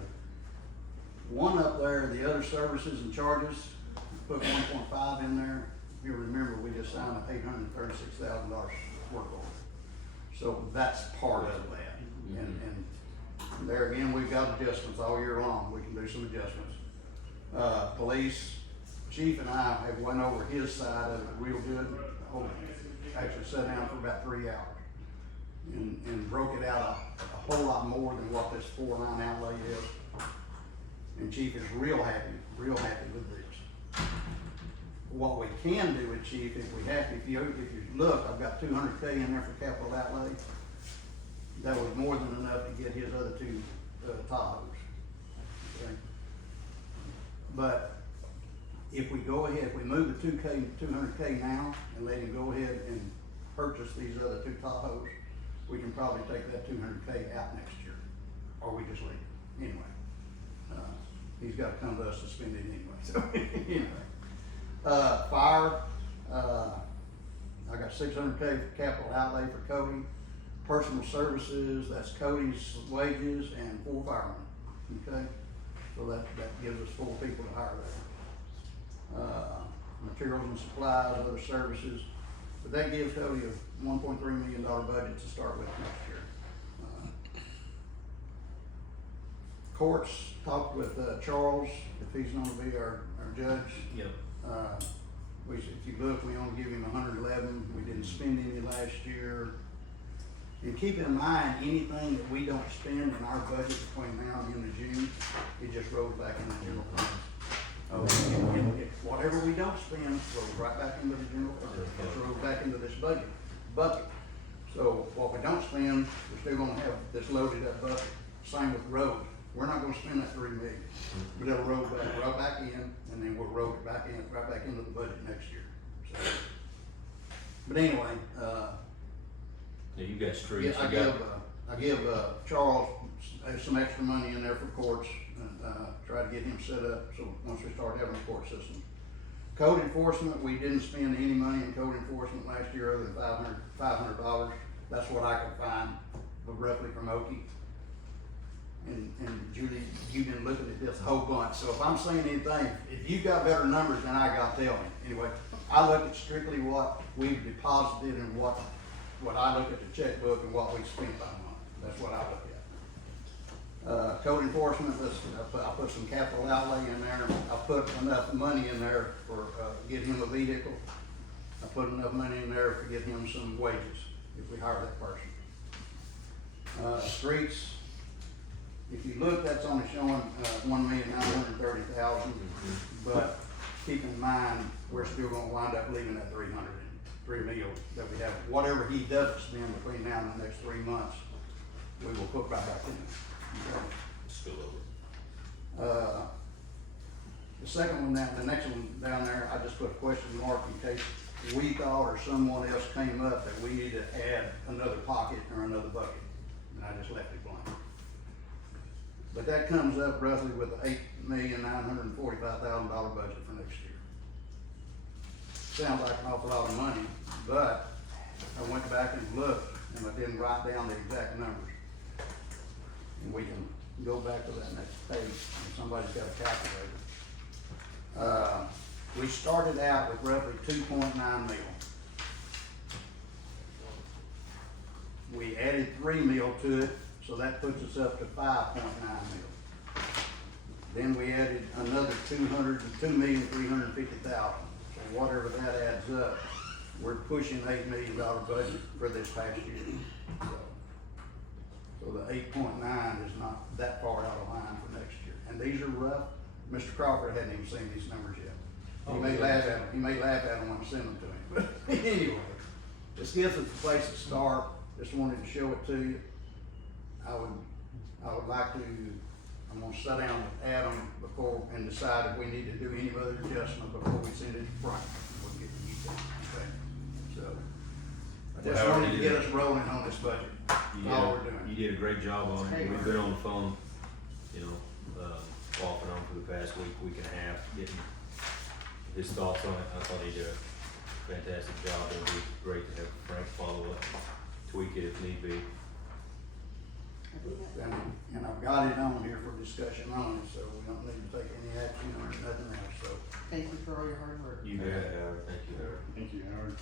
One up there, the other services and charges, put 1.5 in there. If you remember, we just signed an $836,000 work order. So that's part of that. And there again, we've got adjustments all year long. We can do some adjustments. Police, chief and I have went over his side of it real good. Actually sat down for about 3 hours and broke it out a whole lot more than what this 4-line outlay is. And Chief is real happy with this. What we can do with Chief, if we have to, if you look, I've got $200K in there for capital outlay. That was more than enough to get his other two Tahoes. Okay? But if we go ahead, if we move the 200K now and let him go ahead and purchase these other two Tahoes, we can probably take that 200K out next year, or we just leave it anyway. He's got to come to us to spend it anyway. So anyway, fire. I got 600K for capital outlay for Cody. Personal services, that's Cody's wages and 4 firemen. Okay, so that gives us 4 people to hire there. Materials and supplies, other services, but that gives Cody a $1.3 million budget to start with next year. Courts, talked with Charles, if he's gonna be our judge. Yep. If you look, we only give him 111, we didn't spend any last year. And keep in mind, anything that we don't spend in our budget between now and the end of June, it just rolls back into the general fund. Whatever we don't spend rolls right back into the general fund, it rolls back into this bucket. So what we don't spend, we're still gonna have this loaded up bucket. Same with roads. We're not gonna spend that $3 million, but it'll roll back in, and then we'll roll it back in, right back into the budget next year. So, but anyway, Yeah, you got streets. I give Charles some extra money in there for courts, and try to get him set up so once we start having a court system. Code enforcement, we didn't spend any money in code enforcement last year other than $500. That's what I could find roughly from Okie. And Julie, you've been looking at this a whole bunch, so if I'm saying anything, if you've got better numbers than I got, tell me. Anyway, I look at strictly what we've deposited and what I look at the checkbook and what we spent by month. That's what I look at. Code enforcement, I put some capital outlay in there. I put enough money in there for get him a vehicle. I put enough money in there to get him some wages if we hire that person. Streets. If you look, that's only showing $1,930,000, but keep in mind, we're still gonna wind up leaving that $3 million that we have. Whatever he doesn't spend between now and the next 3 months, we will put right back in. Okay. Spill over. The second one down, the next one down there, I just put a question mark in case we thought or someone else came up that we need to add another pocket or another bucket, and I just left it blank. But that comes up roughly with an $8,945,000 budget for next year. Sounds like an awful lot of money, but I went back and looked and I didn't write down the exact numbers. And we can go back to that next page if somebody's got a calculator. We started out with roughly 2.9 million. We added 3 mil to it, so that puts us up to 5.9 mil. Then we added another 2,350,000. So whatever that adds up, we're pushing $8 million budget for this past year. So the 8.9 is not that far out of line for next year. And these are rough. Mr. Crawford hadn't even seen these numbers yet. He may laugh at them. He may laugh at them when I send them to him. But anyway, this gives us a place to start. Just wanted to show it to you. I would like to, I'm gonna sit down with Adam before and decide if we need to do any other adjustment before we send it to Frank. We'll get the details, okay? So, I just wanted to get us rolling on this budget. All we're doing. You did a great job on it. We've been on the phone, off and on for the past week and a half, getting his thoughts on it. I thought he did a fantastic job. It would be great to have Frank follow up, tweak it if need be. And I've got it on here for discussion only, so we don't need to take any action or nothing else, so. Thank you for all your hard work. You bet, Howard. Thank you, Howard. Thank you, Howard.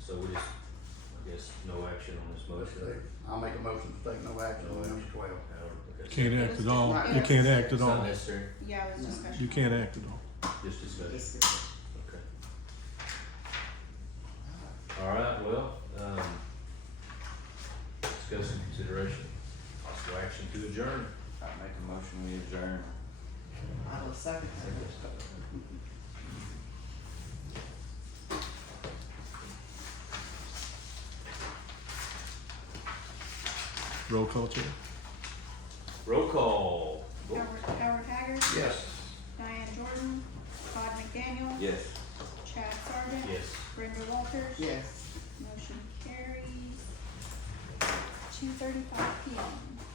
So we just, I guess, no action on this motion. I'll make a motion to take no action on number 12. Howard, okay. Can't act at all. not You can't act at It's not all. necessary, Yeah, it was discussion. You can't act at all. just discussion. Discussion. Okay. All right, well, discussion, consideration, possible action to adjourn. I make a motion, we adjourn. I will second that. Roll call, Chair. Roll call. Vote. Howard Haggard. Yes. Diane Jordan, Todd McDaniel. Yes. Chad Sargent. Yes. Brenda Walters. Yes. Motion carries. 2:35 PM.